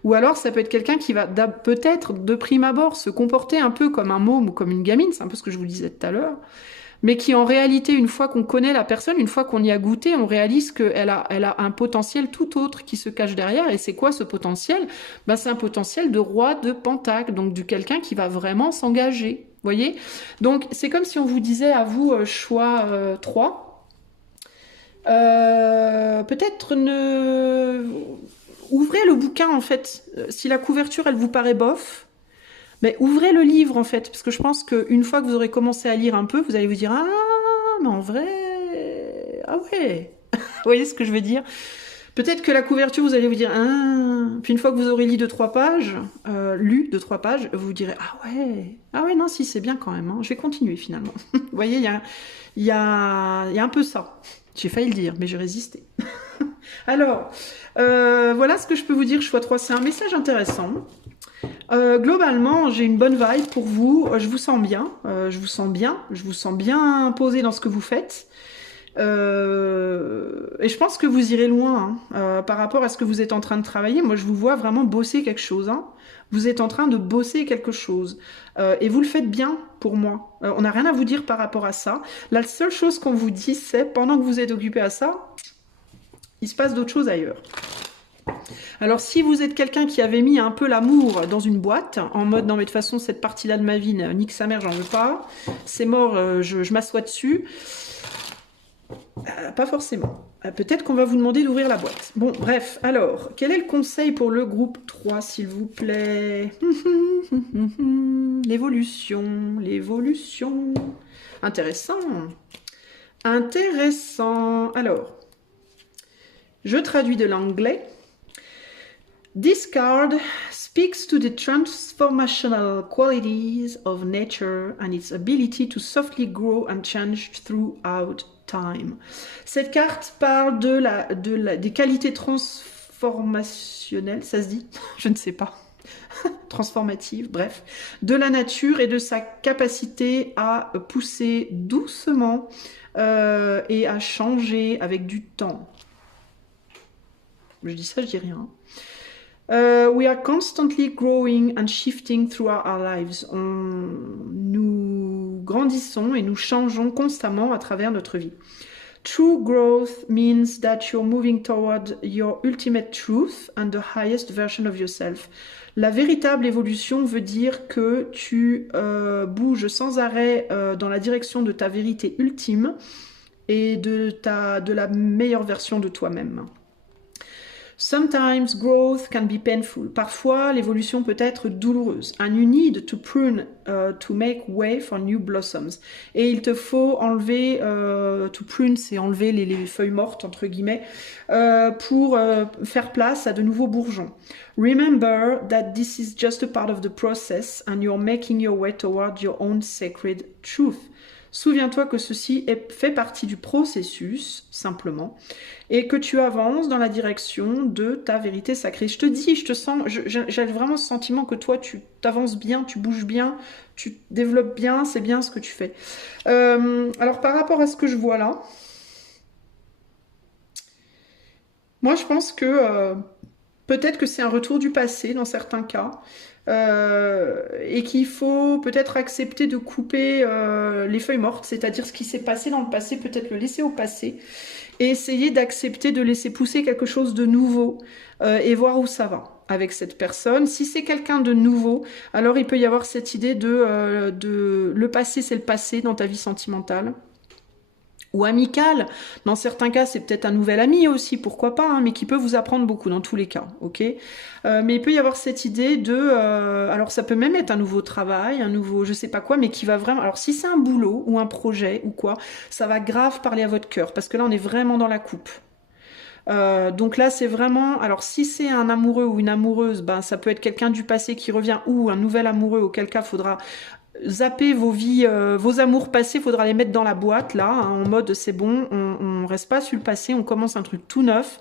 ou alors ça peut être quelqu'un qui va peut-être de prime abord se comporter un peu comme un môme ou comme une gamine, c'est un peu ce que je vous disais tout à l'heure, mais qui en réalité, une fois qu'on connaît la personne, une fois qu'on y a goûté, on réalise elle a un potentiel tout autre qui se cache derrière. Et c'est quoi ce potentiel? Ben, c'est un potentiel de roi de Pentacle, donc du quelqu'un qui va vraiment s'engager. Voyez? Donc c'est comme si on vous disait à vous, choix 3. Peut-être ne... Ouvrez le bouquin en fait. Si la couverture elle vous paraît bof, mais ouvrez le livre en fait, parce que je pense qu'une fois que vous aurez commencé à lire un peu, vous allez vous dire ah mais en vrai ah ouais, vous voyez ce que je veux dire? Peut-être que la couverture vous allez vous dire ah, puis une fois que vous aurez lu 2-3 pages, vous vous direz ah ouais non si c'est bien quand même, hein. Je vais continuer finalement. Vous voyez il y a un peu ça. J'ai failli le dire mais j'ai résisté. Alors voilà ce que je peux vous dire. Choix 3, c'est un message intéressant. Globalement, j'ai une bonne vibe pour vous. Je vous sens bien. Je vous sens bien posé dans ce que vous faites. Et je pense que vous irez loin hein, par rapport à ce que vous êtes en train de travailler. Moi, je vous vois vraiment bosser quelque chose. Hein. Vous êtes en train de bosser quelque chose. Et vous le faites bien pour moi. On n'a rien à vous dire par rapport à ça. La seule chose qu'on vous dit, c'est pendant que vous êtes occupé à ça, il se passe d'autres choses ailleurs. Alors si vous êtes quelqu'un qui avait mis un peu l'amour dans une boîte, en mode non mais de toute façon cette partie-là de ma vie, nique sa mère, j'en veux pas, c'est mort, je m'assois dessus, pas forcément. Peut-être qu'on va vous demander d'ouvrir la boîte. Bon bref, alors, quel est le conseil pour le groupe 3 s'il vous plaît? L'évolution, l'évolution. Intéressant. Intéressant. Alors, je traduis de l'anglais. This card speaks to the transformational qualities of nature and its ability to softly grow and change throughout time. Cette carte parle des qualités transformationnelles, ça se dit? Je ne sais pas. Transformative, bref, de la nature et de sa capacité à pousser doucement et à changer avec du temps. Je dis ça, je dis rien. We are constantly growing and shifting throughout our lives. Nous grandissons et nous changeons constamment à travers notre vie. True growth means that you're moving toward your ultimate truth and the highest version of yourself. La véritable évolution veut dire que tu bouges sans arrêt dans la direction de ta vérité ultime et de la meilleure version de toi-même. Sometimes growth can be painful. Parfois, l'évolution peut être douloureuse. And you need to prune to make way for new blossoms. Et il te faut enlever, to prune, c'est enlever les feuilles mortes, entre guillemets, pour faire place à de nouveaux bourgeons. Remember that this is just a part of the process and you're making your way toward your own sacred truth. Souviens-toi que ceci fait partie du processus, simplement, et que tu avances dans la direction de ta vérité sacrée. Je te dis, je te sens, j'ai vraiment ce sentiment que toi, tu t'avances bien, tu bouges bien, tu développes bien, c'est bien ce que tu fais. Alors, par rapport à ce que je vois là, moi, je pense que peut-être que c'est un retour du passé dans certains cas. Et qu'il faut peut-être accepter de couper les feuilles mortes, c'est-à-dire ce qui s'est passé dans le passé, peut-être le laisser au passé, et essayer d'accepter de laisser pousser quelque chose de nouveau et voir où ça va avec cette personne. Si c'est quelqu'un de nouveau, alors il peut y avoir cette idée de le passé, c'est le passé dans ta vie sentimentale. ou amical. Dans certains cas, c'est peut-être un nouvel ami aussi, pourquoi pas, hein, mais qui peut vous apprendre beaucoup dans tous les cas, ok. Mais il peut y avoir cette idée de, alors ça peut même être un nouveau travail, un nouveau, je sais pas quoi, mais qui va vraiment. Alors si c'est un boulot ou un projet ou quoi, ça va grave parler à votre cœur, parce que là on est vraiment dans la coupe. Donc là, c'est vraiment. Alors, si c'est un amoureux ou une amoureuse, ben ça peut être quelqu'un du passé qui revient ou un nouvel amoureux. Auquel cas, faudra zapper vos vies, vos amours passés. Faudra les mettre dans la boîte là, hein, en mode c'est bon, on reste pas sur le passé, on commence un truc tout neuf.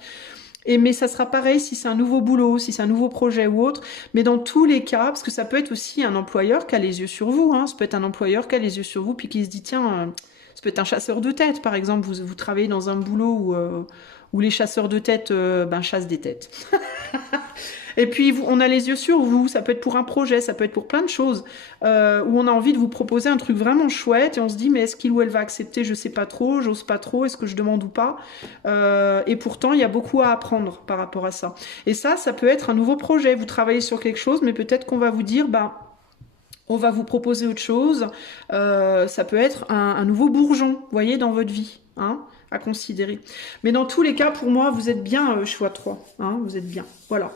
Et mais ça sera pareil si c'est un nouveau boulot, si c'est un nouveau projet ou autre. Mais dans tous les cas, parce que ça peut être aussi un employeur qui a les yeux sur vous. Hein, ça peut être un employeur qui a les yeux sur vous puis qui se dit tiens. Ça peut être un chasseur de tête, par exemple. Vous travaillez dans un boulot où les chasseurs de tête ben, chassent des têtes. Et puis, on a les yeux sur vous. Ça peut être pour un projet, ça peut être pour plein de choses. Où on a envie de vous proposer un truc vraiment chouette. Et on se dit, mais est-ce qu'il ou elle va accepter? Je sais pas trop, j'ose pas trop. Est-ce que je demande ou pas? Et pourtant, il y a beaucoup à apprendre par rapport à ça. Et ça peut être un nouveau projet. Vous travaillez sur quelque chose, mais peut-être qu'on va vous dire, bah, on va vous proposer autre chose. Ça peut être un nouveau bourgeon, vous voyez, dans votre vie, hein, à considérer. Mais dans tous les cas, pour moi, vous êtes bien choix 3. Hein, vous êtes bien. Voilà.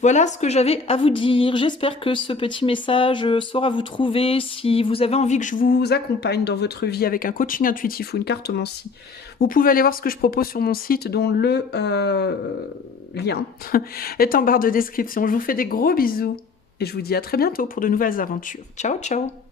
Voilà ce que j'avais à vous dire. J'espère que ce petit message saura vous trouver. Si vous avez envie que je vous accompagne dans votre vie avec un coaching intuitif ou une cartomancie, vous pouvez aller voir ce que je propose sur mon site, dont le lien est en barre de description. Je vous fais des gros bisous. Et je vous dis à très bientôt pour de nouvelles aventures. Ciao, ciao!